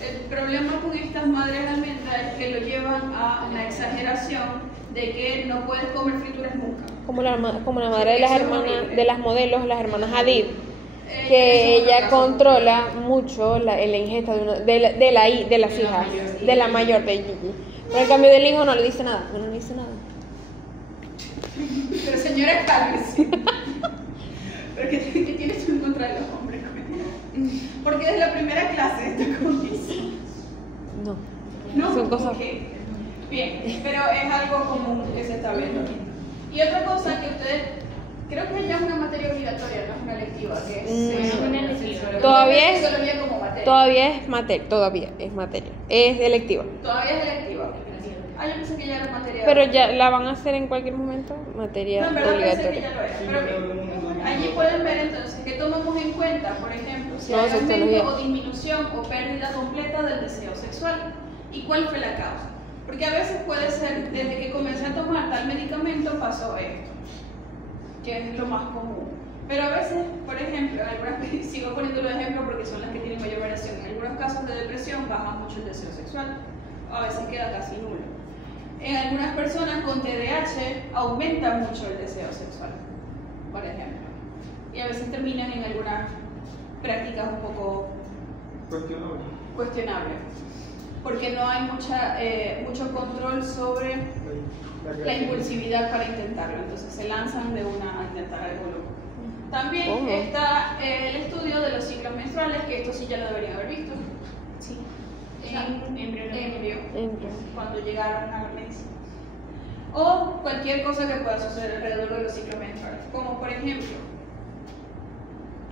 El problema con estas madres de almendras es que lo llevan a una exageración de que no puedes comer frituras nunca. Como la madre de las Eso es hermanas, horrible. de las modelos, las hermanas Hadid, Eso que es otro ella caso. controla mucho la ingesta de las hijas, de la mayor, de Gigi. Pero en cambio del hijo no le dice nada, no le dice nada. Pero señora, cálmese. ¿Pero qué tienes tú en contra de los hombres? Porque desde la primera clase está como dice. No. No, Son cosas- ok. Bien, pero es algo común que se está viendo. Y otra cosa que ustedes, creo que ya es una materia obligatoria, no es una electiva, que es una electiva. Todavía es- sexología como materia. Todavía es materia, es electiva. Todavía es electiva. Ah, yo pensé que ya era materia. Pero ya la van a hacer en cualquier momento, materia No, en verdad pensé que obligatoria. ya lo era. Pero bien, allí pueden ver entonces que tomamos en cuenta, por ejemplo, si No, hay aumento sexología. o disminución o pérdida completa del deseo sexual y cuál fue la causa. Porque a veces puede ser desde que comencé a tomar tal medicamento pasó esto, que es lo más común. Pero a veces, por ejemplo, en algunas, sigo poniendo los ejemplos porque son las que tienen mayor variación. En algunos casos de depresión baja mucho el deseo sexual, a veces queda casi nulo. En algunas personas con TDAH aumenta mucho el deseo sexual, por ejemplo. Y a veces terminan en algunas prácticas un poco cuestionables. Porque no hay mucho control sobre la impulsividad para intentarlo. Entonces se lanzan de una a intentar algo loco. También ¿Cómo? está el estudio de los ciclos menstruales, que esto sí ya lo deberían haber visto. Sí. Embrión. Embrión. Cuando llegaron a la medicina. O cualquier cosa que pueda suceder alrededor de los ciclos menstruales. Como por ejemplo,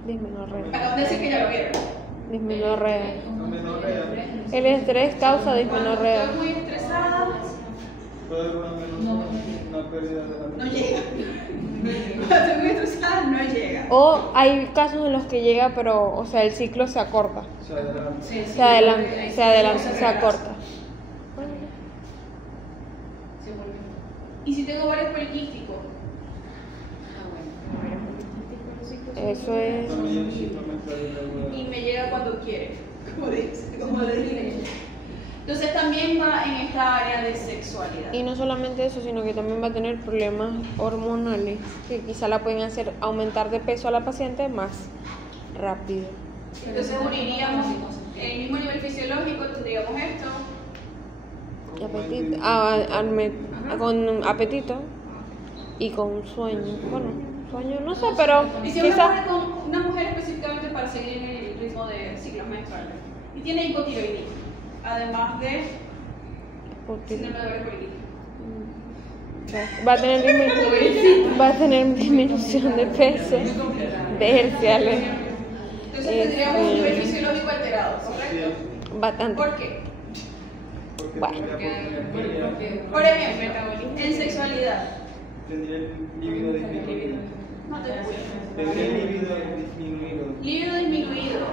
Dismenorrea. acabo de decir que ya lo vieron. Dismenorrea. Amenorrea. El estrés causa Cuando dismenorrea. estoy muy estresada, Puede haber una pérdida de la no llega. Cuando estoy muy estresada, no llega. O hay casos en los que llega, pero, o sea, el ciclo se acorta. Se adelanta. Se acorta. ¿Y si tengo varios poliquísticos? Eso es. También el ciclo menstrual irregular. Y me llega cuando quiere, como le dije. Entonces también va en esta área de sexualidad. Y no solamente eso, sino que también va a tener problemas hormonales que quizá la pueden hacer aumentar de peso a la paciente más rápido. Entonces uniríamos el mismo nivel fisiológico, tendríamos esto. Y con apetito y con sueño. Bueno, sueño no sé, pero Y si quizá una mujer específicamente para seguir en el ritmo de ciclos menstruales. Y tiene hipotiroidismo, además de síndrome de ovario poliquístico. Va a tener disminución de peso, de herciales. Entonces tendríamos un nivel fisiológico alterado, ¿correcto? Bastante. ¿Por qué? Bueno. Por ejemplo, en sexualidad. Tendría el libido disminuido. No te escucho. Tendría el libido disminuido. Libido disminuido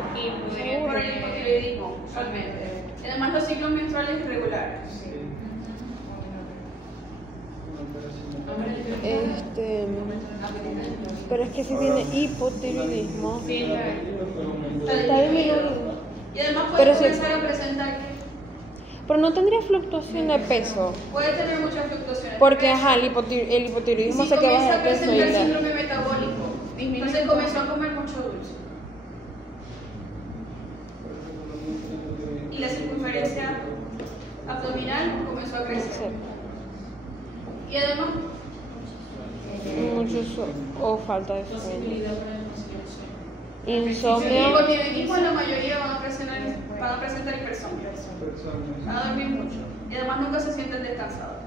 por el hipotiroidismo, usualmente. Además, los ciclos menstruales irregulares. Pero es que si tiene hipotiroidismo, Está disminuido. Y además Pero puede sí. comenzar a presentar, pero no tendría fluctuación de peso. puede tener muchas fluctuaciones. Porque, ajá, el hipotiroidismo si se que comienza baja a de peso y presentar la... síndrome metabólico, entonces comenzó a comer mucho dulce. Y la circunferencia abdominal comenzó a crecer. Y además, Mucho o falta de sueño. el Insomnio. hipotiroidismo en la mayoría van a presentar hipersomnia. Van a dormir mucho. Y además nunca se sienten descansados.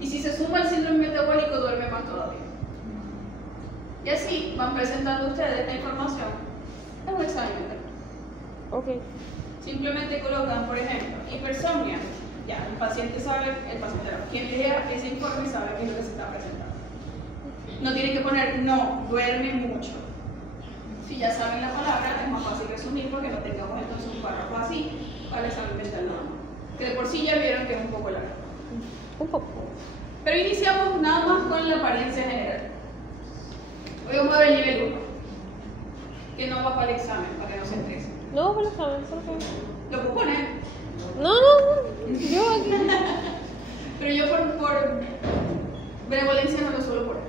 Y si se suma el síndrome metabólico, duerme más todavía. Y así van presentando ustedes esta información en un examen mental. Ok. Simplemente colocan, por ejemplo, hipersomnia. Ya, el paciente sabe, quien lea ese informe sabe qué es lo que se está presentando. No tiene que poner no, duerme mucho. Si ya saben la palabra, es más fácil resumir porque no tengamos entonces un párrafo así para el examen mental nada más. Que de por sí ya vieron que es un poco largo. Un poco. Pero iniciamos nada más con la apariencia general. Hoy vamos a ver el nivel 1, que no va para el examen, para que no se estresen. No, pero saben, ¿por qué? Lo puedo poner, No. Yo aquí. pero yo por benevolencia no lo suelo poner,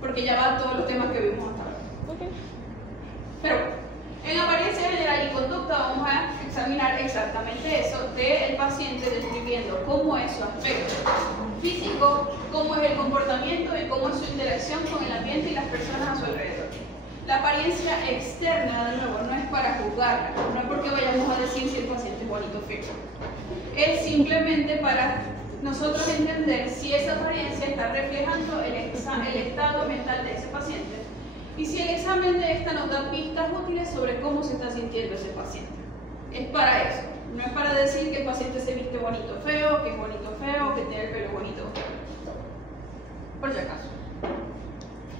porque ya va a todos los temas que vimos hasta ahora. Ok. Pero en apariencia general y conducta vamos a examinar exactamente eso del paciente, describiendo cómo es su aspecto físico, cómo es el comportamiento y cómo es su interacción con el ambiente y las personas a su alrededor. La apariencia externa, de nuevo, no es para juzgarla, no es porque vayamos a decir si el paciente es bonito o feo. Es simplemente para nosotros entender si esa apariencia está reflejando el estado mental de ese paciente y si el examen de esta nos da pistas útiles sobre cómo se está sintiendo ese paciente. Es para eso, no es para decir que el paciente se viste bonito o feo, que es bonito o feo, que tiene el pelo bonito o feo. Por si acaso.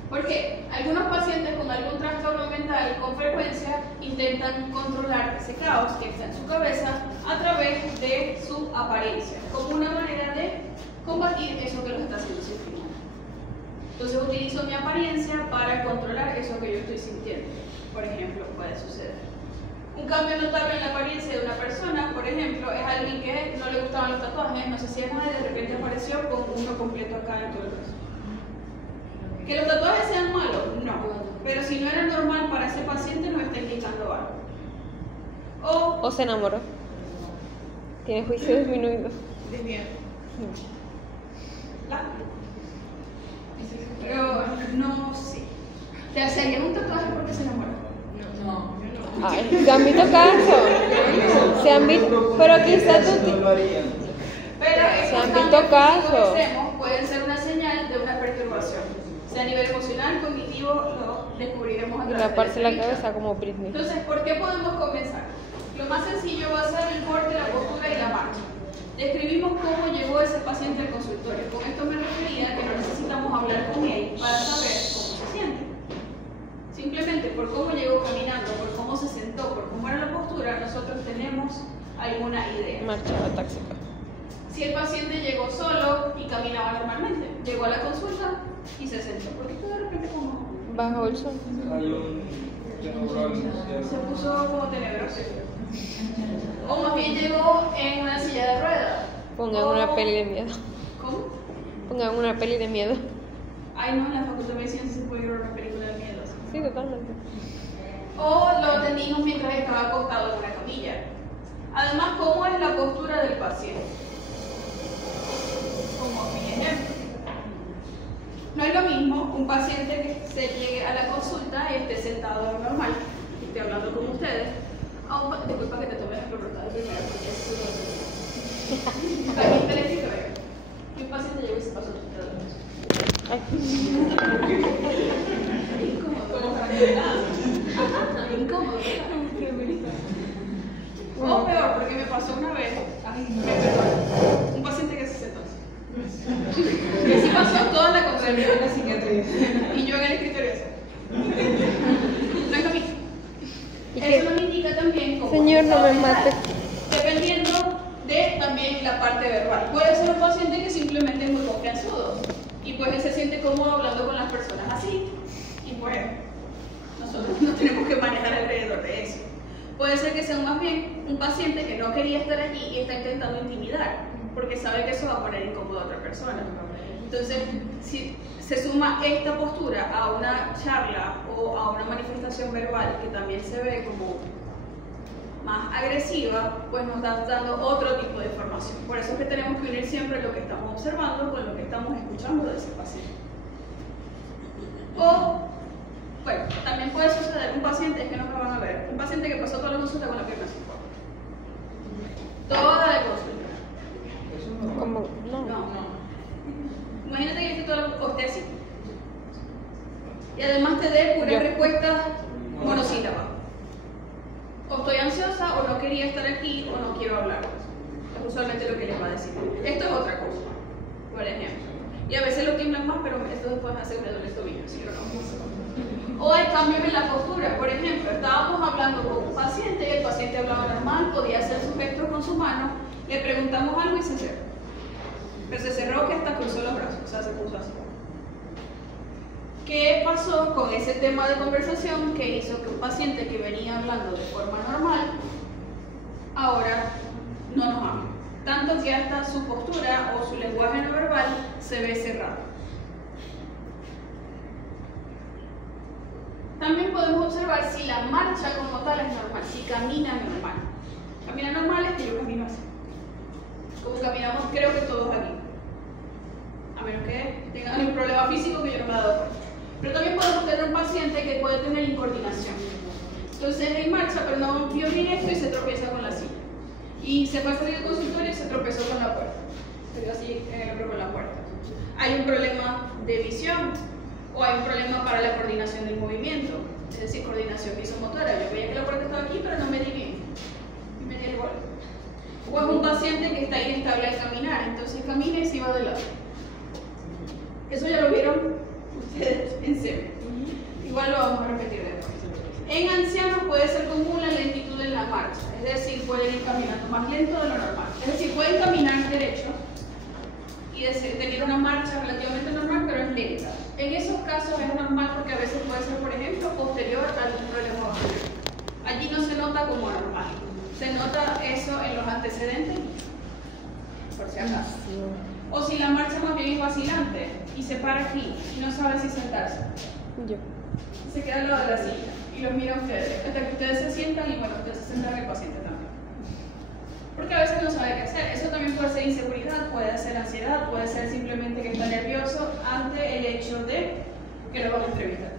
Porque algunos pacientes con algún trastorno mental con frecuencia intentan controlar ese caos que está en su cabeza a través de su apariencia, como una manera de combatir eso que los está haciendo sufrir. Entonces utilizo mi apariencia para controlar eso que yo estoy sintiendo. Por ejemplo, puede suceder. Un cambio notable en la apariencia de una persona, por ejemplo, es alguien que no le gustaban los tatuajes, no sé si es más, de repente apareció con uno completo acá en todo el brazo. ¿Que los tatuajes sean malos? No. Pero si no era normal para ese paciente, nos está indicando algo. O se enamoró. Tiene juicio disminuido. Pero no sé. ¿Te hacerías un tatuaje porque se enamoró? Ay, se han visto casos. Se han visto. Pero quizás tú. No lo harían. Pero Se han estos visto cambios físicos casos. que hacemos pueden ser una señal de una perturbación. Sea a nivel emocional, cognitivo, lo descubriremos a Y través la parte de la entrevista. cabeza como Britney. Entonces, ¿por qué podemos comenzar? Lo más sencillo va a ser el corte, la postura y la marcha. Describimos cómo llegó ese paciente al consultorio. Con esto me refería a que no necesitamos hablar con él para saber cómo se siente. Simplemente por cómo llegó caminando, por cómo se sentó, por cómo era la postura, nosotros tenemos alguna idea. Marchada táxica. Si el paciente llegó solo y caminaba normalmente, llegó a la consulta y se sentó. ¿Por qué tú de repente como Bajo el sol. Hay un tenebrón, se puso como tenebroso? O más bien llegó en una silla de ruedas. Pongan O- una peli de miedo. ¿Cómo? Pongan una peli de miedo. Ay, no, en la facultad de medicina sí se puede ver una película de miedo. ¿Sí? Sí, totalmente. O lo atendimos mientras estaba acostado en una camilla. Además, ¿cómo es la postura del paciente? Como mi ejemplo. No es lo mismo un paciente que se llegue a la consulta y esté sentado normal, y esté hablando con ustedes, a un disculpa que te tome la reportaje primero, porque es aquí te le digo, y un paciente llegó y se pasó todo. Ay. Incómodo. O peor, porque me pasó una vez, un paciente que se tos. Y así pasó toda la consulta de la psiquiatría. Y yo en el escritorio así. No es a mí. Eso nos indica también como Señor, no me mental, mate. dependiendo de también la parte verbal. Puede ser un paciente que simplemente es muy confianzudo y pues él se siente cómodo hablando con las personas así y pues nosotros no tenemos que manejar alrededor de eso. Puede ser que sea más bien un paciente que no quería estar allí y está intentando intimidar porque sabe que eso va a poner incómodo a otra persona. Entonces, si se suma esta postura a una charla o a una manifestación verbal que también se ve como más agresiva, pues nos está dando otro tipo de información. Por eso es que tenemos que unir siempre lo que estamos observando con lo que estamos escuchando de ese paciente. O, bueno, también puede suceder un paciente, es que no me van a ver, un paciente que pasó toda la consulta con la pierna así. Toda la consulta. Como, no. No. Imagínate que esté toda la o esté así. Y además te dé puras respuestas monosílabas. O estoy ansiosa, o no quería estar aquí, o no quiero hablar. Es usualmente lo que les va a decir. Esto es otra cosa, por ejemplo. Y a veces lo tiemblan más, pero esto después hace me duele el tobillo, así que no. O hay cambios en la postura. Por ejemplo, estábamos hablando con un paciente, y el paciente hablaba normal, podía hacer sus gestos con su mano, le preguntamos algo y se cerró. Pero se cerró que hasta cruzó los brazos, o sea, se puso así. ¿Qué pasó con ese tema de conversación que hizo que un paciente que venía hablando de forma normal, ahora no nos hable? Tanto que hasta su postura o su lenguaje no verbal se ve cerrado. También podemos observar si la marcha como tal es normal, si camina normal. Camina normal es que yo camino así. Como caminamos creo que todos aquí. A menos que tengan un problema físico que yo no me he dado cuenta. Pero también podemos tener un paciente que puede tener incoordinación. Entonces en marcha, pero no vio bien esto y se tropieza con la silla. Y se fue a salir del consultorio y se tropezó con la puerta. Se dio así en el hombro con la puerta. Hay un problema de visión o hay un problema para la coordinación del movimiento. Es decir, coordinación visomotora. Yo veía que la puerta estaba aquí, pero no me di bien. Y me di el golpe. O es un paciente que está inestable al caminar, entonces camina y se va de lado. Eso ya lo vieron ustedes en serio. Igual lo vamos a repetir después. En ancianos puede ser común la lentitud en la marcha, es decir, pueden ir caminando más lento de lo normal. Es decir, pueden caminar derecho y tener una marcha relativamente normal, pero es lenta. En esos casos es normal porque a veces puede ser, por ejemplo, posterior a algún problema vascular. Allí no se nota como normal. Se nota eso en los antecedentes, por si acaso. O si la marcha más bien es vacilante y se para aquí y no sabe si sentarse. Yo. Se queda al lado de la silla y los mira a ustedes hasta que ustedes se sientan y bueno, ustedes se sientan el paciente también. Porque a veces no sabe qué hacer. Eso también puede ser inseguridad, puede ser ansiedad, puede ser simplemente que está nervioso ante el hecho de que lo van a entrevistar.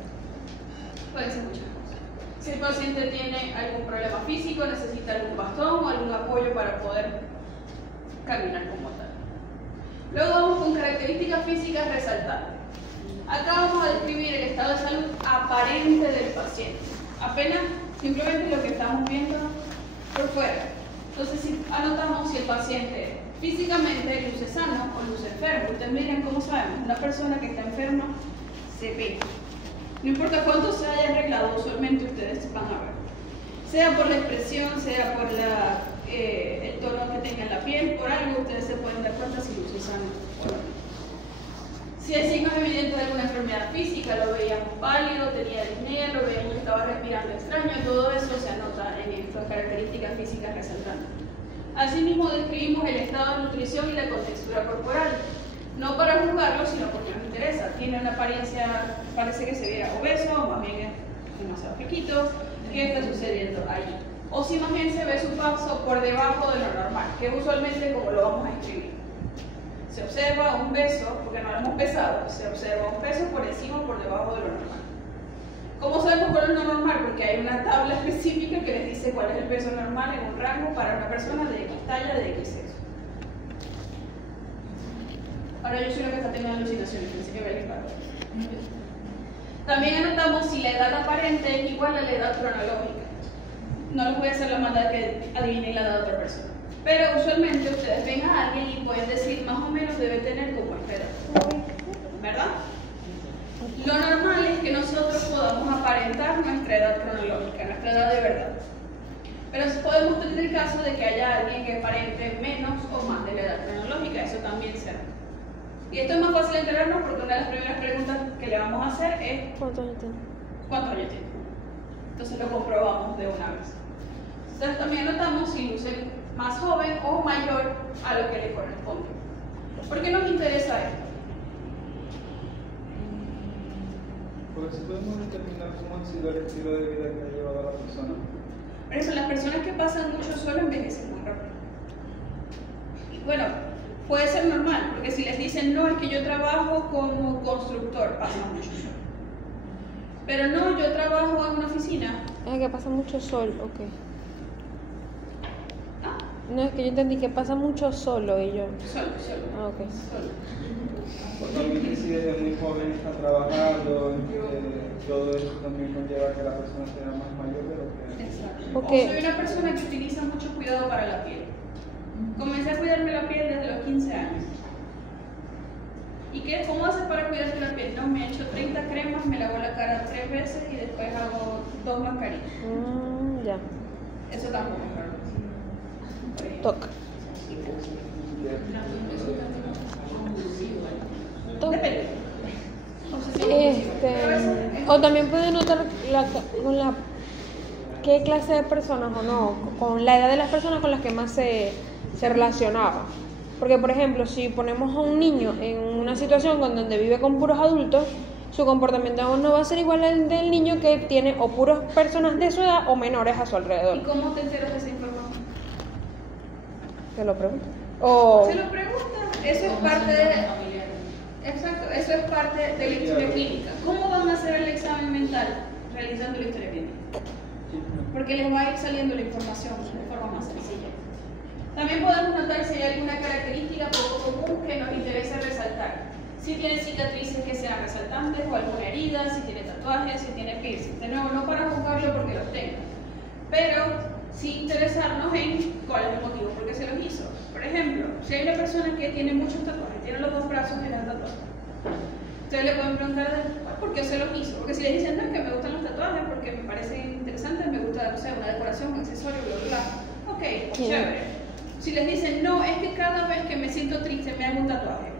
Pueden ser muchas cosas. Si el paciente tiene algún problema físico, necesita algún bastón o algún apoyo para poder caminar como tal. Luego vamos con características físicas resaltantes. Acá vamos a describir el estado de salud aparente del paciente. Apenas simplemente lo que estamos viendo por fuera. Entonces, si anotamos si el paciente físicamente luce sano o luce enfermo. Ustedes miren cómo sabemos, una persona que está enferma se ve. No importa cuánto se haya arreglado, usualmente ustedes van a ver. Sea por la expresión, sea por el tono que tenga en la piel, por algo ustedes se pueden dar cuenta si luce sano o no. Si hay signos evidentes de alguna enfermedad física, lo veíamos pálido, tenía disnea, lo veíamos que estaba respirando extraño, todo eso se anota en estas características físicas resaltantes. Asimismo, describimos el estado de nutrición y la contextura corporal, no para juzgarlo, sino porque nos interesa. Tiene una apariencia, parece que se viera obeso, o más bien es demasiado flaquito. ¿Qué está sucediendo ahí? O si más bien se ve su paso por debajo de lo normal, que es usualmente como lo vamos a escribir. Se observa un peso, porque no lo hemos pesado, se observa un peso por encima o por debajo de lo normal. ¿Cómo sabemos cuál es lo normal? Porque hay una tabla específica que les dice cuál es el peso normal en un rango para una persona de X talla, de X sexo. Ahora yo soy la que está teniendo alucinaciones, pensé que había claro. También anotamos si la edad aparente es igual a la edad cronológica. No les voy a hacer la maldad que adivinen la edad de otra persona. Pero usualmente ustedes ven a alguien y pueden decir más o menos debe tener como esta edad. ¿Verdad? Lo normal es que nosotros podamos aparentar nuestra edad cronológica, nuestra edad de verdad. Pero podemos tener el caso de que haya alguien que aparente menos o más de la edad cronológica, eso también se da. Y esto es más fácil de enterarnos porque una de las primeras preguntas que le vamos a hacer es ¿Cuántos años tiene? ¿cuántos años tiene? Entonces lo comprobamos de una vez. Entonces también notamos si luce más joven o mayor a lo que le corresponde. ¿Por qué nos interesa esto? Porque si podemos determinar cómo ha sido el estilo de vida que ha llevado a la persona. Por eso las personas que pasan mucho solo envejecen más rápido. Y bueno, puede ser normal, porque si les dicen no, es que yo trabajo como constructor, pasa mucho solo. Pero no, yo trabajo en una oficina. Ah, que pasa mucho sol, ok. Ah, No, es que yo entendí que pasa mucho solo y yo. solo. Ah, ok. Solo. Porque alguien que si desde muy joven está trabajando, todo eso también conlleva que la persona sea más mayor de lo que es. Exacto. Ok. O soy una persona que utiliza mucho cuidado para la piel. Comencé a cuidarme la piel desde los 15 años. ¿Y qué? ¿Cómo haces para cuidarte la piel? No, me echo 30 cremas, me lavo la cara 3 veces y después hago 2 mascarillas. Ya. Eso tampoco es verdad. Toca. Toca. Depende. Pero eso es- O también puede notar con la qué clase de personas o no, con la edad de las personas con las que más se relacionaba. Porque, por ejemplo, si ponemos a un niño en una situación donde vive con puros adultos, su comportamiento no va a ser igual al del niño que tiene o puros personas de su edad o menores a su alrededor. ¿Y cómo te enteras de esa información? Te lo pregunto. O Se lo preguntan. Eso es parte de... Exacto, eso es parte de la historia clínica. ¿Cómo van a hacer el examen mental realizando la historia clínica? Porque les va a ir saliendo la información de forma más sencilla. También podemos notar si hay alguna característica poco común que nos interese resaltar. Si tiene cicatrices que sean resaltantes o alguna herida, si tiene tatuajes, si tiene piercing. De nuevo, no para juzgarlo porque los tenga, pero sí interesarnos en cuál es el motivo por qué se los hizo. Por ejemplo, si hay una persona que tiene muchos tatuajes, tiene los 2 brazos en el tatuaje, ustedes le pueden preguntar por qué se los hizo. Porque si les dicen, no, es que me gustan los tatuajes porque me parecen interesantes, me gusta, no sé, una decoración, un accesorio, bla, bla, bla. Ok, chévere. Si les dicen, no, es que cada vez que me siento triste me hago un tatuaje.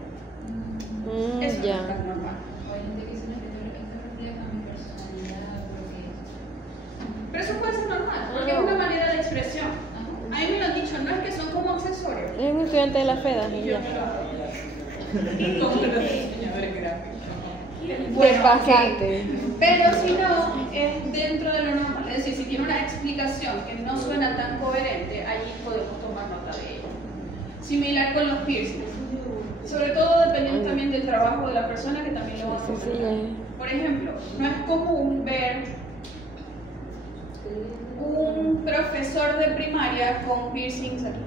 Eso no ya. es tan normal. O hay gente que dice que esto refleja mi personalidad, porque... Pero eso puede ser normal, porque es una manera de expresión. A mí me lo han dicho, no es que son como accesorios. Es un estudiante de la FEDA. Y Y yo ya. me lo hago. Y como los diseñadores gráficos. Te pasaste. Pero si no, es dentro de lo normal. Es decir, si tiene una explicación que no suena tan coherente, allí podemos tomar nota de ello. Similar con los piercings. Sobre todo dependiendo también del trabajo de la persona que también lo va a Sí, sí, comentar. ya. Por ejemplo, no es común ver un profesor de primaria con piercings aquí.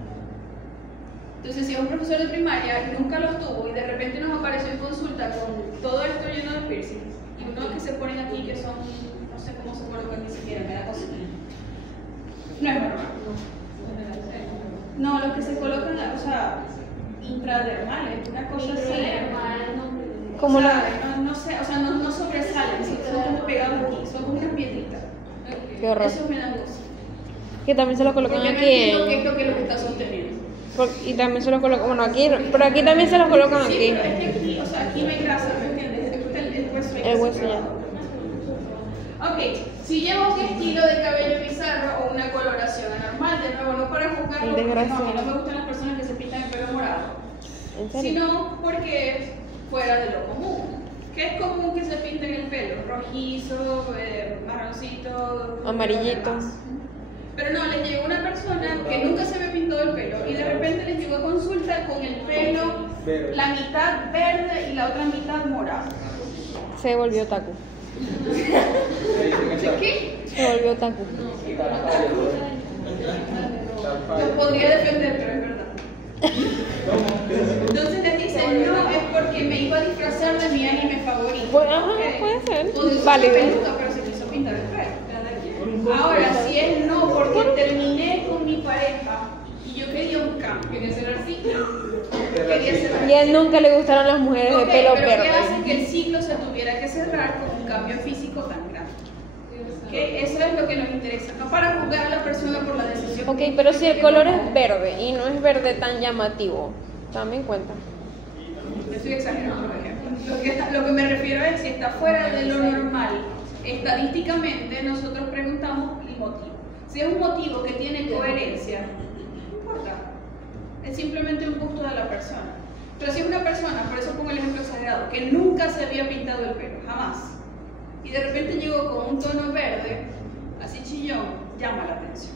Entonces, si es un profesor de primaria y nunca los tuvo y de repente nos apareció en consulta con todo esto lleno de piercings y unos que se ponen aquí que son, no sé cómo se colocan ni siquiera, me da cosa. No es normal. No, los que se colocan, o sea, intradermales, una cosa así. Como O sea, la. no sé, o sea, no sobresalen, son como pegados aquí, son como unas piedritas. Qué horror. Eso me da cosa. Que también se lo colocan Porque no aquí. entiendo qué es lo que está sosteniendo. Y también se los colocan. Bueno, aquí. Pero aquí también se los colocan Sí, aquí. pero es que aquí, o sea, aquí no hay grasa, ¿me entiendes? El hueso ahí El que hueso se ya. Ok, si lleva un estilo de cabello bizarro o una coloración anormal, de nuevo, no para juzgarlo, porque no, a mí no me gustan las personas que se pintan el pelo morado, ¿En serio? sino porque es fuera de lo común. ¿Qué es común que se pinten el pelo? Rojizo, marroncito, Amarillito. demás. Pero no, les llegó una persona que nunca se había pintado el pelo y de repente les llegó a consulta con el pelo, Verde. la mitad verde y la otra mitad morada. Se volvió taku. ¿Qué? Se volvió taku. Los podría defender, pero es verdad. Entonces les dicen, no, es anime favorito. Pues, ajá, Ok. puede ser. O de su Válido. peluca, pero se quiso pintar el pelo. Ahora, si es no, porque terminé con mi pareja y yo quería un cambio. Quería cerrar ciclo. Quería cerrar. Y a él nunca le gustaron las mujeres de Ok, pelo pero ¿qué verde. hace que el ciclo se tuviera que cerrar con un cambio físico tan grande? ¿Ok? Eso es lo que nos interesa, no para juzgar a la persona por la decisión. Ok, pero si el color es verde y no es verde tan llamativo, también cuenta. Estoy exagerando, por ejemplo. Lo que me refiero es si está fuera de lo normal, estadísticamente nosotros preguntamos el motivo. Si es un motivo que tiene coherencia, no importa. Es simplemente un gusto de la persona. Pero si es una persona, por eso pongo el ejemplo exagerado, que nunca se había pintado el pelo, jamás, y de repente llegó con un tono verde, así chillón, llama la atención.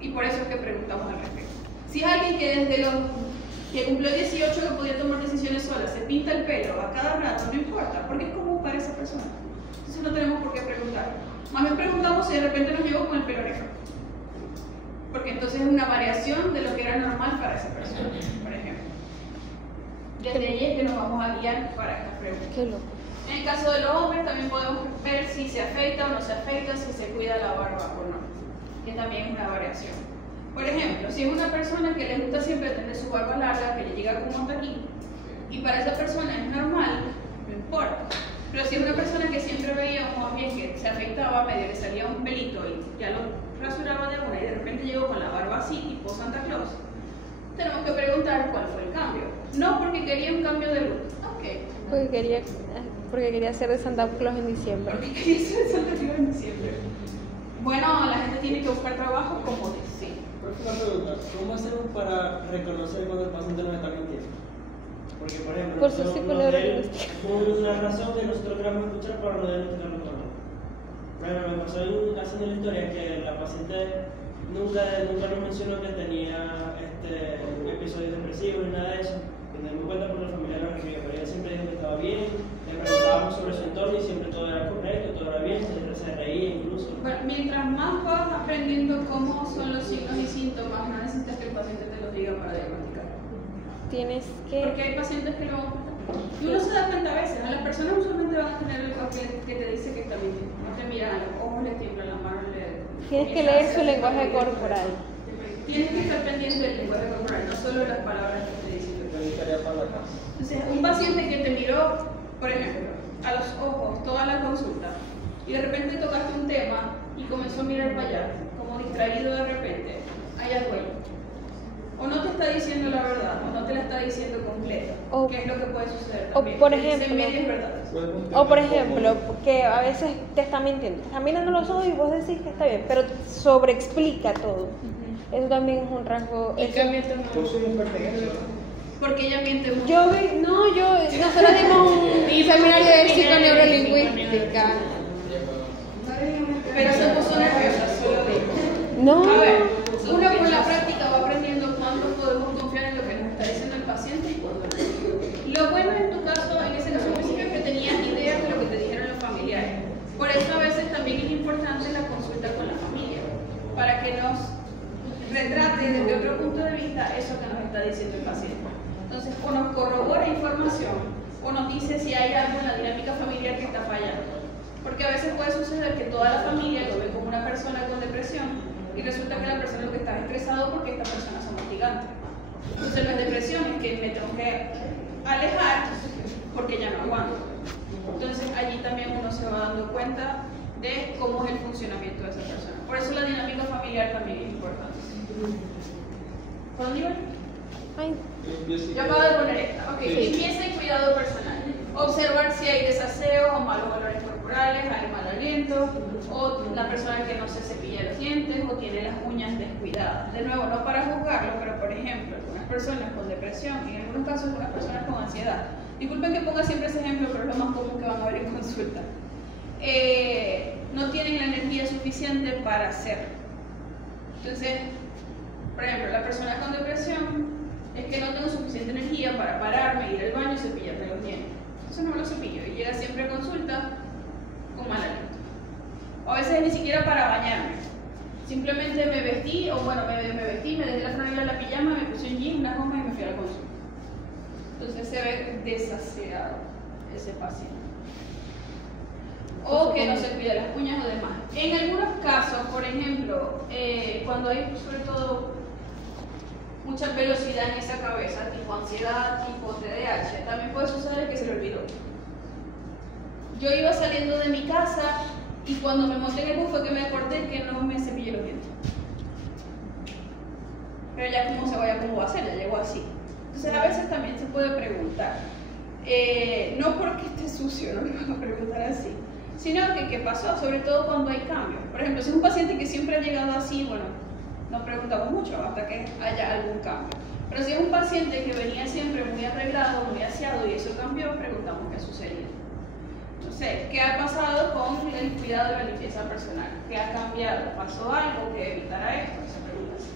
Y por eso es que preguntamos al respecto. Si es alguien que desde los que cumplió 18 que podía tomar decisiones sola, se pinta el pelo a cada rato, no importa, porque es común para esa persona. Entonces no tenemos por qué preguntar. Más bien preguntamos si de repente nos llegó con el pelo oreja. Porque entonces es una variación de lo que era normal para esa persona, por ejemplo. Desde ahí es que nos vamos a guiar para estas preguntas. Qué loco. En el caso de los hombres también podemos ver si se afeita o no se afeita, si se cuida la barba o no, que también es una variación. Por ejemplo, si es una persona que le gusta siempre tener su barba larga, que le llega como hasta aquí, y para esa persona es normal, no importa. Pero si es una persona que siempre veía más bien que se afeitaba, medio le salía un pelito y ya lo rasuraba de una y de repente llegó con la barba así, tipo Santa Claus, tenemos que preguntar cuál fue el cambio. No porque quería un cambio de look, ok. Porque quería ser de Santa Claus en diciembre. Porque quería ser Santa Claus en diciembre. Bueno, la gente tiene que buscar trabajo como desee. Próxima pregunta, ¿cómo hacemos para reconocer cuando el paciente nos está mintiendo? Porque, por ejemplo, Por su nosotros psicólogo nos una razón que nosotros queramos escuchar para no diagnosticarlo con él. Por ejemplo, me pasó haciendo la historia que la paciente nunca nos mencionó que tenía episodios depresivos ni nada de eso. Cuando me cuenta por la familia no requería, pero ella siempre dijo que estaba bien, le preguntábamos sobre su entorno y siempre todo era correcto, todo era bien, se reía incluso. Bueno, mientras más vas aprendiendo cómo son los signos y síntomas, no necesitas que el paciente te los diga para diagnosticar. Tienes que... Porque hay pacientes que lo van a contar. Y uno se da cuenta a veces, ¿no? Las personas usualmente van a tener algo que te dice que está mintiendo. No te miran a los ojos, le tiemblan las manos, Tienes que leer su lenguaje corporal. Tienes que estar pendiente del lenguaje corporal, no solo las palabras que te dicen. Tarea para la casa. Entonces, un paciente que te miró, por ejemplo, a los ojos toda la consulta y de repente tocaste un tema y comenzó a mirar para allá, como distraído de repente, hay algo ahí. O no te está diciendo la verdad, o no te la está diciendo completa, O- que es lo que puede suceder o también. por Te dicen ejemplo- medias verdades. O por ejemplo, que a veces te está mintiendo. Te está mirando los ojos y vos decís que está bien, pero sobreexplica todo. Eso también es un rasgo... Y eso- cambia tu Por su experiencia, ¿no? Porque ella miente mucho. Nosotros dimos un seminario de psiconeurolingüística. Pero se puso nerviosa, solo digo. No. A ver, uno con la práctica va aprendiendo cuándo podemos confiar en lo que nos está diciendo el paciente y cuándo no. Lo bueno en tu caso, en ese caso específico, es que tenías ideas de lo que te dijeron los familiares. Por eso a veces también es importante la consulta con la familia, para que nos retrate desde otro punto de vista eso que nos está diciendo el paciente. Entonces, o nos corrobora información, o nos dice si hay algo en la dinámica familiar que está fallando. Porque a veces puede suceder que toda la familia lo ve como una persona con depresión y resulta que la persona lo que está es estresado porque esta persona es hostigantes. Entonces no es depresión, es que me tengo que alejar porque ya no aguanto. Entonces allí también uno se va dando cuenta de cómo es el funcionamiento de esa persona. Por eso la dinámica familiar también es importante. ¿Por dónde iba? Ay, Yo acabo de poner esta. Ok, limpieza y cuidado personal. Observar si hay desaseo o malos olores corporales, hay mal aliento, o la persona que no se cepilla los dientes o tiene las uñas descuidadas. De nuevo, no para juzgarlo, pero por ejemplo, algunas personas con depresión y en algunos casos algunas personas con ansiedad. Disculpen que ponga siempre ese ejemplo, pero es lo más común que van a ver en consulta. No tienen la energía suficiente para hacerlo. Entonces, por ejemplo, la persona con depresión es que no tengo suficiente energía para pararme, ir al baño y cepillarme los dientes. Entonces no me los cepillo y llega siempre a consulta con mal aliento. O a veces ni siquiera para bañarme. Simplemente me vestí, o bueno, me vestí, me dejé la franela en la pijama, me puse un jean, una goma y me fui a la consulta. Entonces se ve desaseado. ese paciente. O que no se cuida las uñas o demás. En algunos casos, por ejemplo, cuando hay sobre todo mucha velocidad en esa cabeza, tipo ansiedad, tipo TDAH, también puede suceder que se le olvidó. Yo iba saliendo de mi casa y cuando me monté en el bus fue que me acordé que no me cepillé los dientes. Pero ya cómo se vaya, cómo va a ser, ya llegó así. Entonces a veces también se puede preguntar, no porque esté sucio, no le van a preguntar así, sino que qué pasó, sobre todo cuando hay cambios. Por ejemplo, si es un paciente que siempre ha llegado así, bueno, no preguntamos mucho hasta que haya algún cambio. Pero si es un paciente que venía siempre muy arreglado, muy aseado y eso cambió, preguntamos qué sucedía. Entonces, ¿qué ha pasado con el cuidado de la limpieza personal? ¿Qué ha cambiado? ¿Pasó algo que evitara esto? Se pregunta así.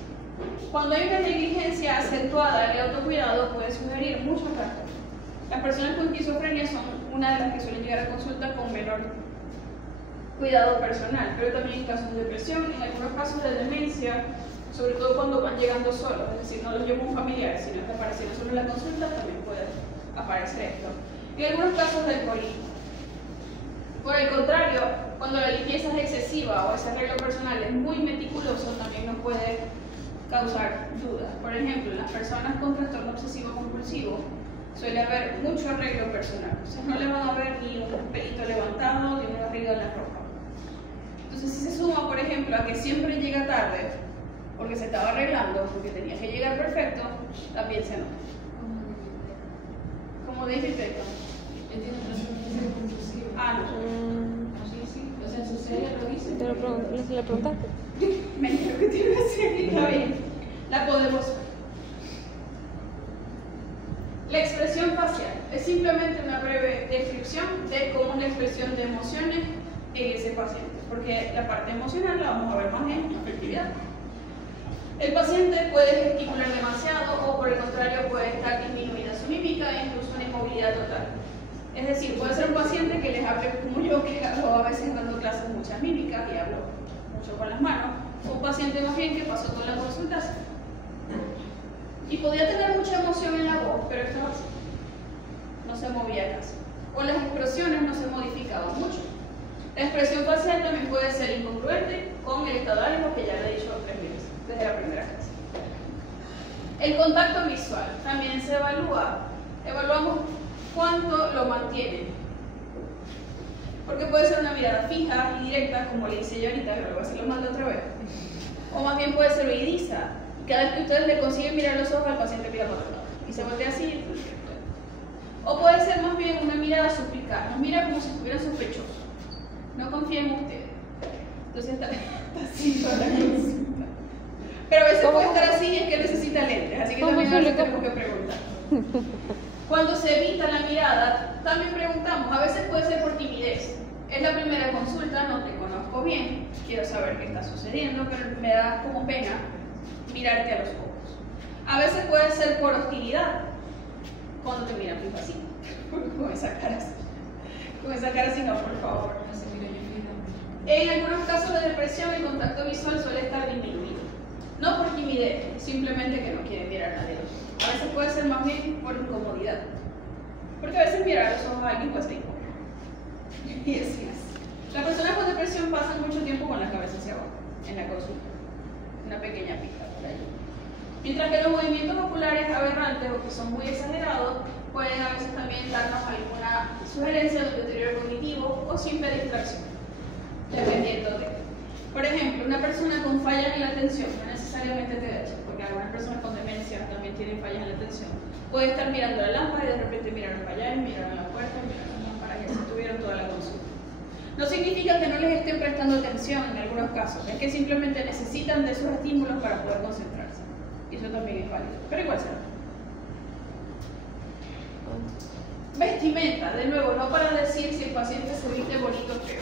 Cuando hay una negligencia acentuada de autocuidado, puede sugerir muchos trastornos. Las personas con esquizofrenia son una de las que suelen llegar a consulta con menor cuidado personal, pero también en casos de depresión, en algunos casos de demencia, sobre todo cuando van llegando solos, es decir, no los lleva un familiar, sino que apareciendo solo en la consulta, también puede aparecer esto. Y en algunos casos de alcoholismo. Por el contrario, cuando la limpieza es excesiva o ese arreglo personal es muy meticuloso, también nos puede causar dudas. Por ejemplo, en las personas con trastorno obsesivo compulsivo suele haber mucho arreglo personal. O sea, no le van a ver ni un pelito levantado ni una barriga en la ropa. Entonces, si se suma, por ejemplo, a que siempre llega tarde porque se estaba arreglando, porque tenía que llegar perfecto, también se nota. Como David Beckham. Él tiene trastorno compulsivo. Ah, no. Sí, sí. O sea, en su serie lo dice. ¿Te lo le preguntaste? Me dijo que tiene una serie, está bien. La podemos ver. La expresión facial es simplemente una breve descripción de cómo una expresión de emociones en ese paciente, porque la parte emocional la vamos a ver más en afectividad. El paciente puede gesticular demasiado o por el contrario puede estar disminuida su mímica e incluso una inmovilidad total. Es decir, puede ser un paciente que les hable como yo, que hago a veces dando clases muchas mímicas y hablo mucho con las manos, o un paciente más bien que pasó toda la consulta así. Y podía tener mucha emoción en la voz, pero estaba así. No se movía casi. O las expresiones no se modificaban mucho. La expresión facial también puede ser incongruente con el estado de ánimo, que ya lo he dicho 3 veces desde la primera clase. El contacto visual también se evalúa. Evaluamos cuánto lo mantiene. Porque puede ser una mirada fija y directa, como le hice yo ahorita, que luego se lo mando otra vez. O más bien puede ser oídiza. Cada vez que ustedes le consiguen mirar los ojos al paciente, mira para otro lado y se voltea así. O puede ser más bien una mirada suplicaz, nos mira como si estuviera sospechoso. No confía en ustedes. Entonces está así toda la consulta. Pero a veces puede estar así y es que necesita lentes, así que también a veces tenemos que preguntar. Cuando se evita la mirada, también preguntamos, a veces puede ser por timidez. Es la primera consulta, no te conozco bien, quiero saber qué está sucediendo, pero me da como pena mirarte a los ojos. A veces puede ser por hostilidad, cuando te miran muy así, con esa cara así. Con esa cara así, no, por favor. En algunos casos de depresión, el contacto visual suele estar disminuido. No por timidez, simplemente que no quieren mirar a nadie. A veces puede ser más bien por incomodidad. Porque a veces mirar a los ojos a alguien puede ser incómodo. Y así es. Las personas con depresión pasan mucho tiempo con la cabeza hacia abajo, en la consulta. Una pequeña pista por ahí. Mientras que los movimientos oculares aberrantes o que son muy exagerados pueden a veces también darnos alguna sugerencia de un deterioro cognitivo o simple distracción, dependiendo de. Por ejemplo, una persona con fallas en la atención, no necesariamente TDAH, porque algunas personas con demencia también tienen fallas en la atención, puede estar mirando la lámpara y de repente miraron para allá y miraron la puerta y miraron la lámpara y así tuvieron toda la consulta. No significa que no les estén prestando atención en algunos casos, es que simplemente necesitan de esos estímulos para poder concentrarse. Y eso también es válido, pero igual será. Vestimenta, de nuevo, no para decir si el paciente se viste bonito o feo.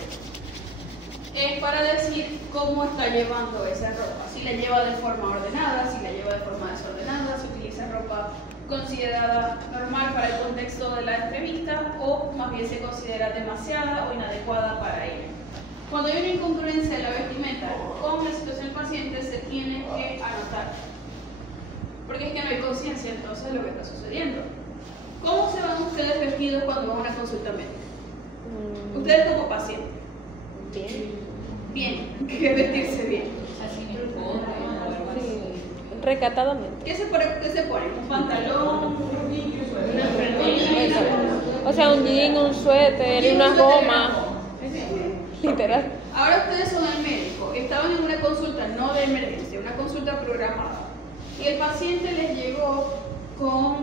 Es para decir cómo está llevando esa ropa. Si la lleva de forma ordenada, si la lleva de forma desordenada, si utiliza ropa considerada normal para el contexto de la entrevista o más bien se considera demasiada o inadecuada para ella. Cuando hay una incongruencia de la vestimenta con la situación del paciente se tiene que anotar. Porque es que no hay conciencia entonces de lo que está sucediendo. ¿Cómo se van ustedes vestidos cuando van a una consulta médica? Ustedes como paciente. Bien. ¿Qué es vestirse bien? Así en el codo, Sí, recatadamente. ¿Qué se pone? ¿Un pantalón? ¿Una Eso. O sea, un jean, un suéter y unas gomas. Literal. Ahora ustedes son el médico, estaban en una consulta no de emergencia, una consulta programada. Y el paciente les llegó con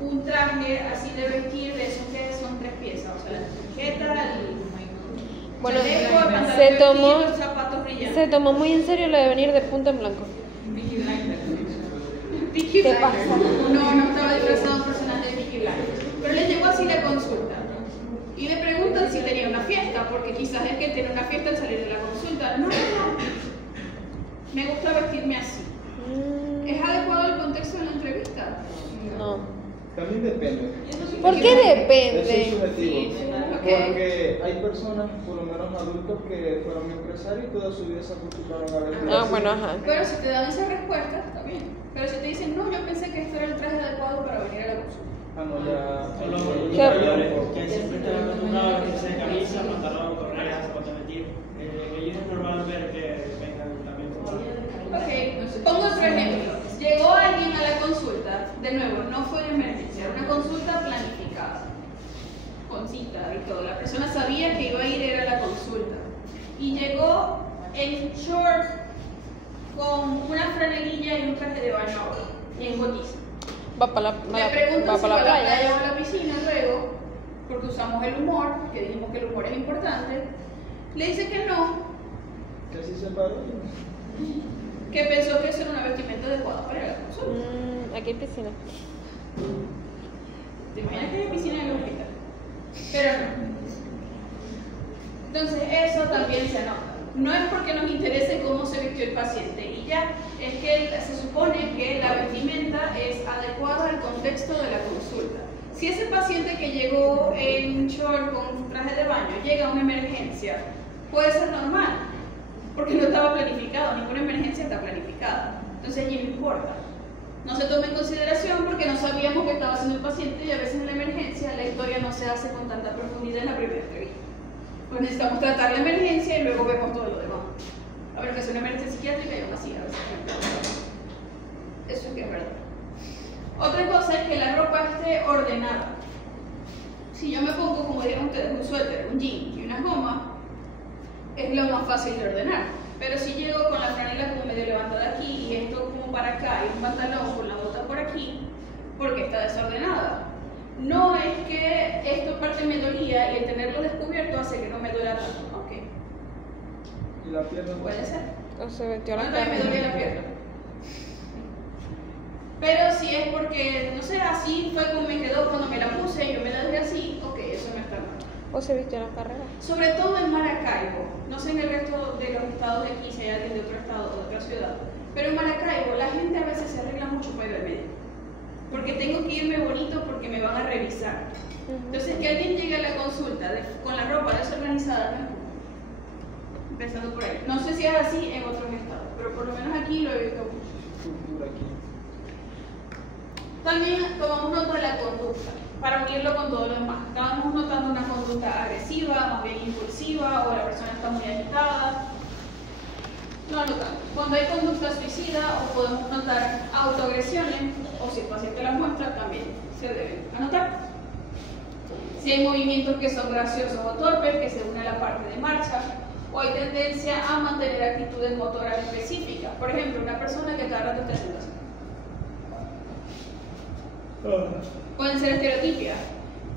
un traje así de vestir de esos que son 3 piezas, o sea, la tarjeta, Bueno, chaleco, el pantalón se de tomó, vestir, los zapatos brillantes. se tomó muy en serio lo de venir de punta en blanco. Peaky ¿Qué Blinders. pasa? No estaba disfrazado un personaje de Peaky Blinders. Pero les llegó así la consulta. Y le preguntan si tenía una fiesta, porque quizás es que tiene una fiesta al salir de la consulta. No. Me gusta vestirme así. ¿Es adecuado el contexto de la entrevista? No. También depende. ¿Por qué Eso es depende? subjetivo. Ok. Porque hay personas, por lo menos adultos, que fueron empresarios y toda su vida se acostumbraron a ver. Ah, bueno, ajá. Pero si te dan esa respuesta, está bien. Pero si te dicen, no, yo pensé que esto era el traje adecuado para venir a la consulta. Ah, no, ya. Son los ¿Qué? mayores que siempre están acostumbrados a vestirse de camisa, pantalón, correa, zapatos de tiro. Ellos es normal ver que vengan también con Ok, pongo otro ejemplo. Llegó alguien a la consulta, de nuevo, no fue de emergencia, era una consulta planificada, con cita y todo. La persona sabía que iba a ir era la consulta. Y llegó en short, con una franelilla y un traje de baño abajo, y en botiza. Va para Le preguntan si la va a la playa playa. o a la piscina luego, porque usamos el humor, porque dijimos que el humor es importante. Le dice que no, Que sí se paró. que pensó que eso era una vestimenta adecuada para la consulta. Aquí hay piscina. ¿Te imaginas que hay piscina en el hospital? Pero no. Entonces eso también se anota. No es porque nos interese cómo se vistió el paciente y ya, es que se supone que la vestimenta es adecuada al contexto de la consulta. Si ese paciente que llegó en short con traje de baño llega a una emergencia, puede ser normal, porque no estaba planificado, ninguna emergencia está planificada. Entonces allí no importa. No se toma en consideración porque no sabíamos qué estaba haciendo el paciente y a veces en la emergencia la historia no se hace con tanta profundidad en la primera entrevista. Pues necesitamos tratar la emergencia y luego vemos todo lo demás. A ver, que es una emergencia psiquiátrica y aún así a veces. Eso es que es verdad. Otra cosa es que la ropa esté ordenada. Si yo me pongo, como dijeron ustedes, un suéter, un jean y unas gomas, es lo más fácil de ordenar. Pero si llego con la franela como medio levantada aquí y esto como para acá y un pantalón con la bota por aquí, porque está desordenada. No es que esta parte me dolía y el tenerlo descubierto hace que no me duela tanto. Ok, Y la pierna. puede ser. O se metió la Bueno, también me dolía la pierna. Pero si es porque, no sé, así fue como me quedó cuando me la puse y yo me la dejé así, ok, eso no está mal. O se vistió en la carrera. Sobre todo en Maracaibo, no sé en el resto de los estados de aquí, si hay alguien de otro estado o de otra ciudad, pero en Maracaibo la gente a veces se arregla mucho para ir al médico, porque tengo que irme bonito porque me van a revisar. Entonces que alguien llegue a la consulta con la ropa desorganizada, no es justo. Empezando por ahí. No sé si es así en otros estados, pero por lo menos aquí lo he visto mucho. Cultura aquí. También tomamos nota de la conducta, para unirlo con todo lo demás. Estábamos notando una conducta agresiva, más bien impulsiva, o la persona está muy agitada. No anotamos. Cuando hay conducta suicida, o podemos notar autoagresiones, o si el paciente las muestra, también se deben anotar. Si hay movimientos que son graciosos o torpes, que se une a la parte de marcha, o hay tendencia a mantener actitudes motoras específicas. Por ejemplo, una persona que cada rato está haciendo así. Pueden ser estereotipias.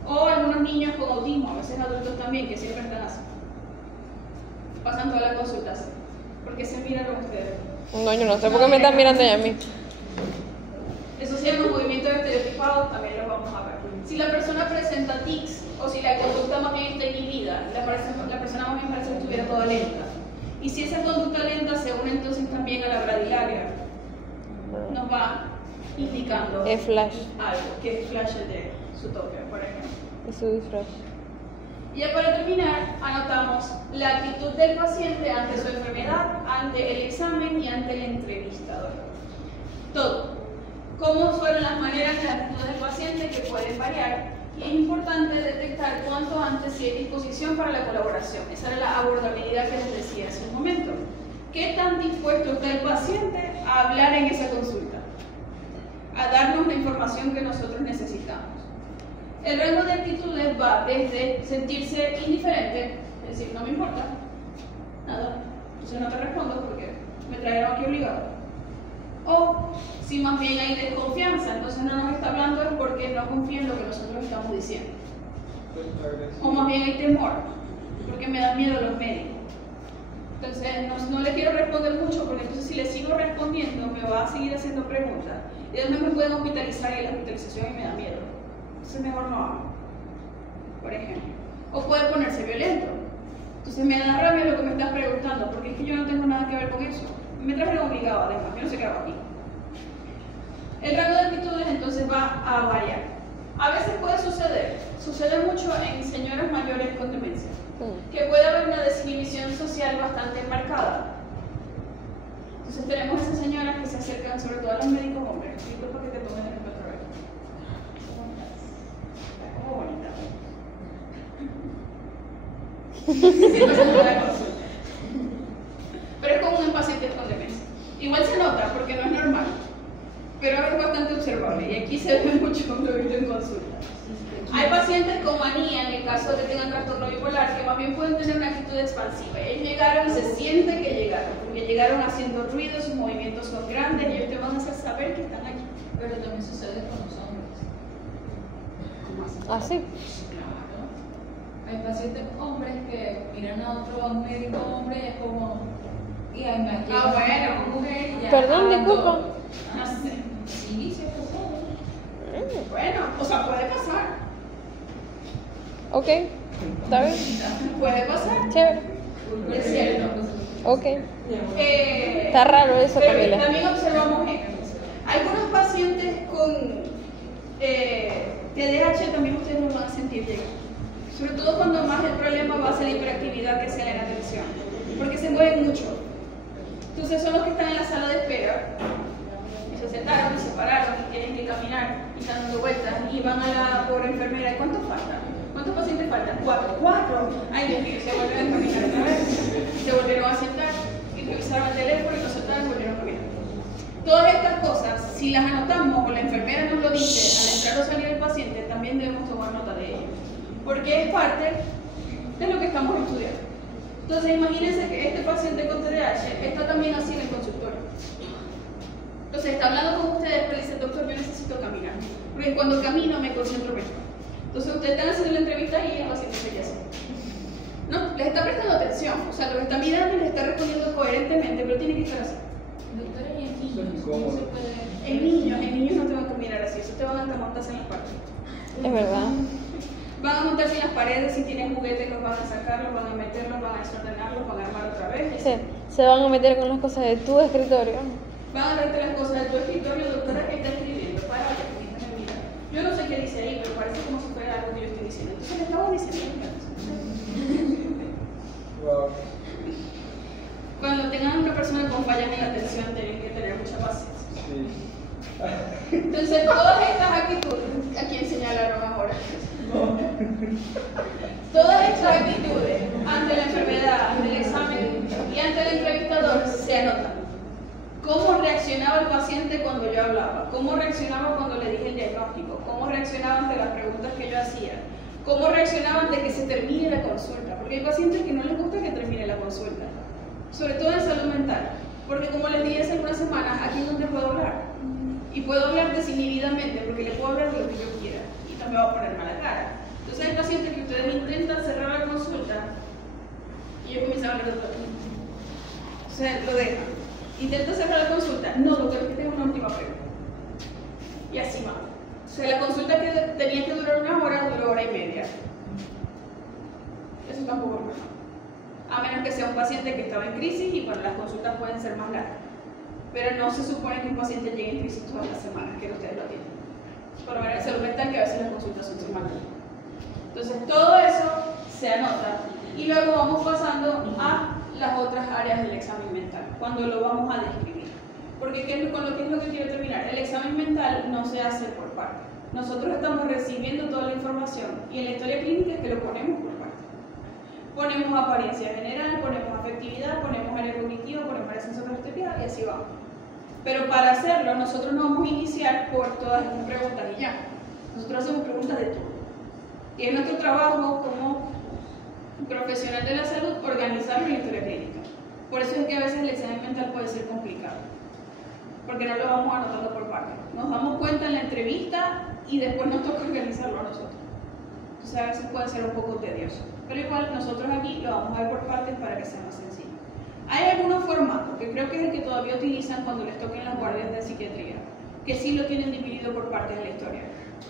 O algunos niños con autismo, a veces adultos también, que siempre están así. Pasan toda la consulta así. Porque se miran a ustedes. No, yo no sé por qué me están mirando ya a mí. Esos se llaman movimientos estereotipados, también los vamos a ver. Si la persona presenta tics, o si la conducta más bien está inhibida, la persona más bien parece que estuviera toda lenta. Y si esa conducta lenta se une entonces también a la bradilaria, nos va indicando Es flash. algo, que es flash de Zootopia, por ejemplo. Es su disfraz. Y ya para terminar, anotamos la actitud del paciente ante su enfermedad, ante el examen y ante el entrevistador. Todo. ¿Cómo fueron las maneras y las actitudes del paciente que pueden variar y es importante detectar cuanto antes si hay disposición para la colaboración. Esa era la abordabilidad que les decía hace un momento. ¿Qué tan dispuesto está el paciente a hablar en esa consulta? A darnos la información que nosotros necesitamos. El rango de actitudes va desde sentirse indiferente, es decir, no me importa, nada, entonces no te respondo porque me trajeron aquí obligado. O si más bien hay desconfianza, entonces no nos está hablando es porque no confía en lo que nosotros estamos diciendo. O más bien hay temor, porque me dan miedo los médicos. Entonces no le quiero responder mucho porque entonces si le sigo respondiendo me va a seguir haciendo preguntas y después me pueden hospitalizar y la hospitalización me da miedo. Entonces mejor no hablo, por ejemplo. O puede ponerse violento. Entonces me da rabia lo que me estás preguntando porque es que yo no tengo nada que ver con eso. Me trajeron obligado además, yo no sé qué hago aquí. El rango de actitudes entonces va a variar. A veces puede sucede mucho en señoras mayores con demencia, que puede haber una desinhibición social bastante marcada. Entonces tenemos esas señoras que se acercan sobre todo a los médicos hombres. Disculpa que te ponga el ejemplo otra vez. Está como bonita. Pero es como un paciente con demencia. Igual se nota porque no es normal, pero es bastante observable y aquí se ve mucho cuando lo he visto en consulta. Hay pacientes con manía, en el caso de que tengan trastorno bipolar, que más bien pueden tener una actitud expansiva. Ellos llegaron y se siente que llegaron, porque llegaron haciendo ruido, sus movimientos son grandes y ellos te van a hacer saber que están aquí. Pero también sucede con los hombres. ¿Ah, sí? Claro. Hay pacientes hombres que miran a otro médico hombre y es como... Y hay más bueno. mujer y ya. Perdón, disculpa. No sé. Sí, se pasó. Bueno, o sea, puede pasar. Ok, está bien. Puede pasar. Chévere. Es cierto. Ok. Está raro eso, pero Camila. también observamos algunos pacientes con TDAH también ustedes lo van a sentir llegar. Sobre todo cuando más el problema va a ser la hiperactividad que sea en atención. Porque se mueven mucho. Entonces son los que están en la sala de espera. Y se sentaron y se pararon y tienen que caminar y están dando vueltas y van a la pobre enfermera. ¿Y cuántos faltan? ¿Cuántos pacientes faltan? 4. Ay, Dios mío, se volvieron a caminar otra vez. Se volvieron a sentar y revisaron el teléfono y lo sentaron y volvieron a caminar. Todas estas cosas, si las anotamos o la enfermera nos lo dice al entrar o salir el paciente, también debemos tomar nota de ello. Porque es parte de lo que estamos estudiando. Entonces imagínense que este paciente con TDAH está también así en el consultorio. Entonces está hablando con ustedes, pero dice, doctor, yo necesito caminar. Porque cuando camino me concentro mejor. Entonces ustedes están haciendo la entrevista y el paciente sería así. No, les está prestando atención, o sea, los está mirando y les está respondiendo coherentemente, pero tiene que estar así. Doctora, ¿y en niños? ¿Cómo? ¿Cómo se puede...? En niños no te van a mirar así, eso te van a montarse en las paredes. Es verdad. Van a montarse en las paredes, si tienen juguetes los van a sacar, los van a meter, los van a desordenarlos, van a armar otra vez. Se van a meter con las cosas de tu escritorio. Van a verte las cosas de tu escritorio, doctora, ¿qué está escribiendo? Para, mira. Yo no sé qué dice ahí, pero parece como si fuera algo que yo estoy diciendo. Entonces le estaba diciendo. Wow. Cuando tengan una persona con fallas en la atención, tienen que tener mucha paciencia. Sí. Entonces, todas estas actitudes, ¿a quién señalaron ahora? Todas estas actitudes ante la enfermedad, ante el examen y ante el entrevistador se anotan. ¿Cómo reaccionaba el paciente cuando yo hablaba? ¿Cómo reaccionaba cuando le dije el diagnóstico? ¿Cómo reaccionaba ante las preguntas que yo hacía? ¿Cómo reaccionaba antes de que se termine la consulta? Porque hay pacientes que no les gusta que termine la consulta, sobre todo en salud mental. Porque como les dije hace algunas semanas, aquí es donde puedo hablar. Y puedo hablar desinhibidamente, porque le puedo hablar de lo que yo quiera. Y también va a poner mala cara. Entonces hay pacientes que ustedes intentan cerrar la consulta y yo comienzo a hablar de todo. O sea, lo dejan. Intenta cerrar la consulta. No, doctor, es que tengo una última pregunta. Y así va. O sea, la consulta que tenía que durar 1 hora, duró 1 hora y media. Eso tampoco es bueno. A menos que sea un paciente que estaba en crisis y bueno, las consultas pueden ser más largas. Pero no se supone que un paciente llegue en crisis todas las semanas, que ustedes lo atienden. Por lo menos en salud mental, que a veces las consultas son semanales. Entonces, todo eso se anota. Y luego vamos pasando a las otras áreas del examen mental, cuando lo vamos a describir. Porque ¿qué es con lo que quiero terminar? El examen mental no se hace por parte. Nosotros estamos recibiendo toda la información y en la historia clínica es que lo ponemos por parte. Ponemos apariencia general, ponemos afectividad, ponemos área cognitiva, ponemos área sensoperceptiva y así vamos. Pero para hacerlo, nosotros no vamos a iniciar por todas estas preguntas y ya. Nosotros hacemos preguntas de todo. Y es nuestro trabajo como profesional de la salud organizarlo en la historia clínica. Por eso es que a veces el examen mental puede ser complicado, porque no lo vamos anotando por parte. Nos damos cuenta en la entrevista y después nos toca organizarlo a nosotros. Entonces a veces puede ser un poco tedioso. Pero igual nosotros aquí lo vamos a ver por partes para que sea más sencillo. Hay algunos formatos que creo que es el que todavía utilizan cuando les toquen las guardias de psiquiatría, que sí lo tienen dividido por partes de la historia.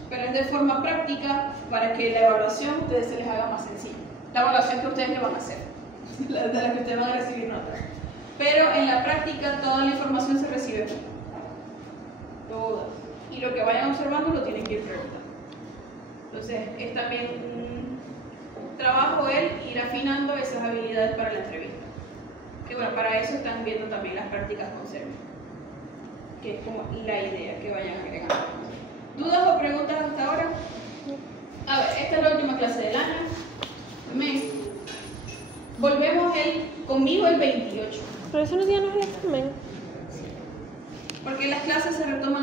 Pero es de forma práctica para que la evaluación a ustedes se les haga más sencilla. La evaluación que ustedes le van a hacer, de la que ustedes van a recibir notas. Pero en la práctica toda la información se recibe toda. Y lo que vayan observando lo tienen que ir preguntando. Entonces es también un trabajo el ir afinando esas habilidades para la entrevista. Que bueno, para eso están viendo también las prácticas con CERMI, que es como la idea que vayan agregando. ¿Dudas o preguntas hasta ahora? A ver, esta es la última clase del año. Volvemos conmigo el 28. Pero eso no es el examen. Porque las clases se retoman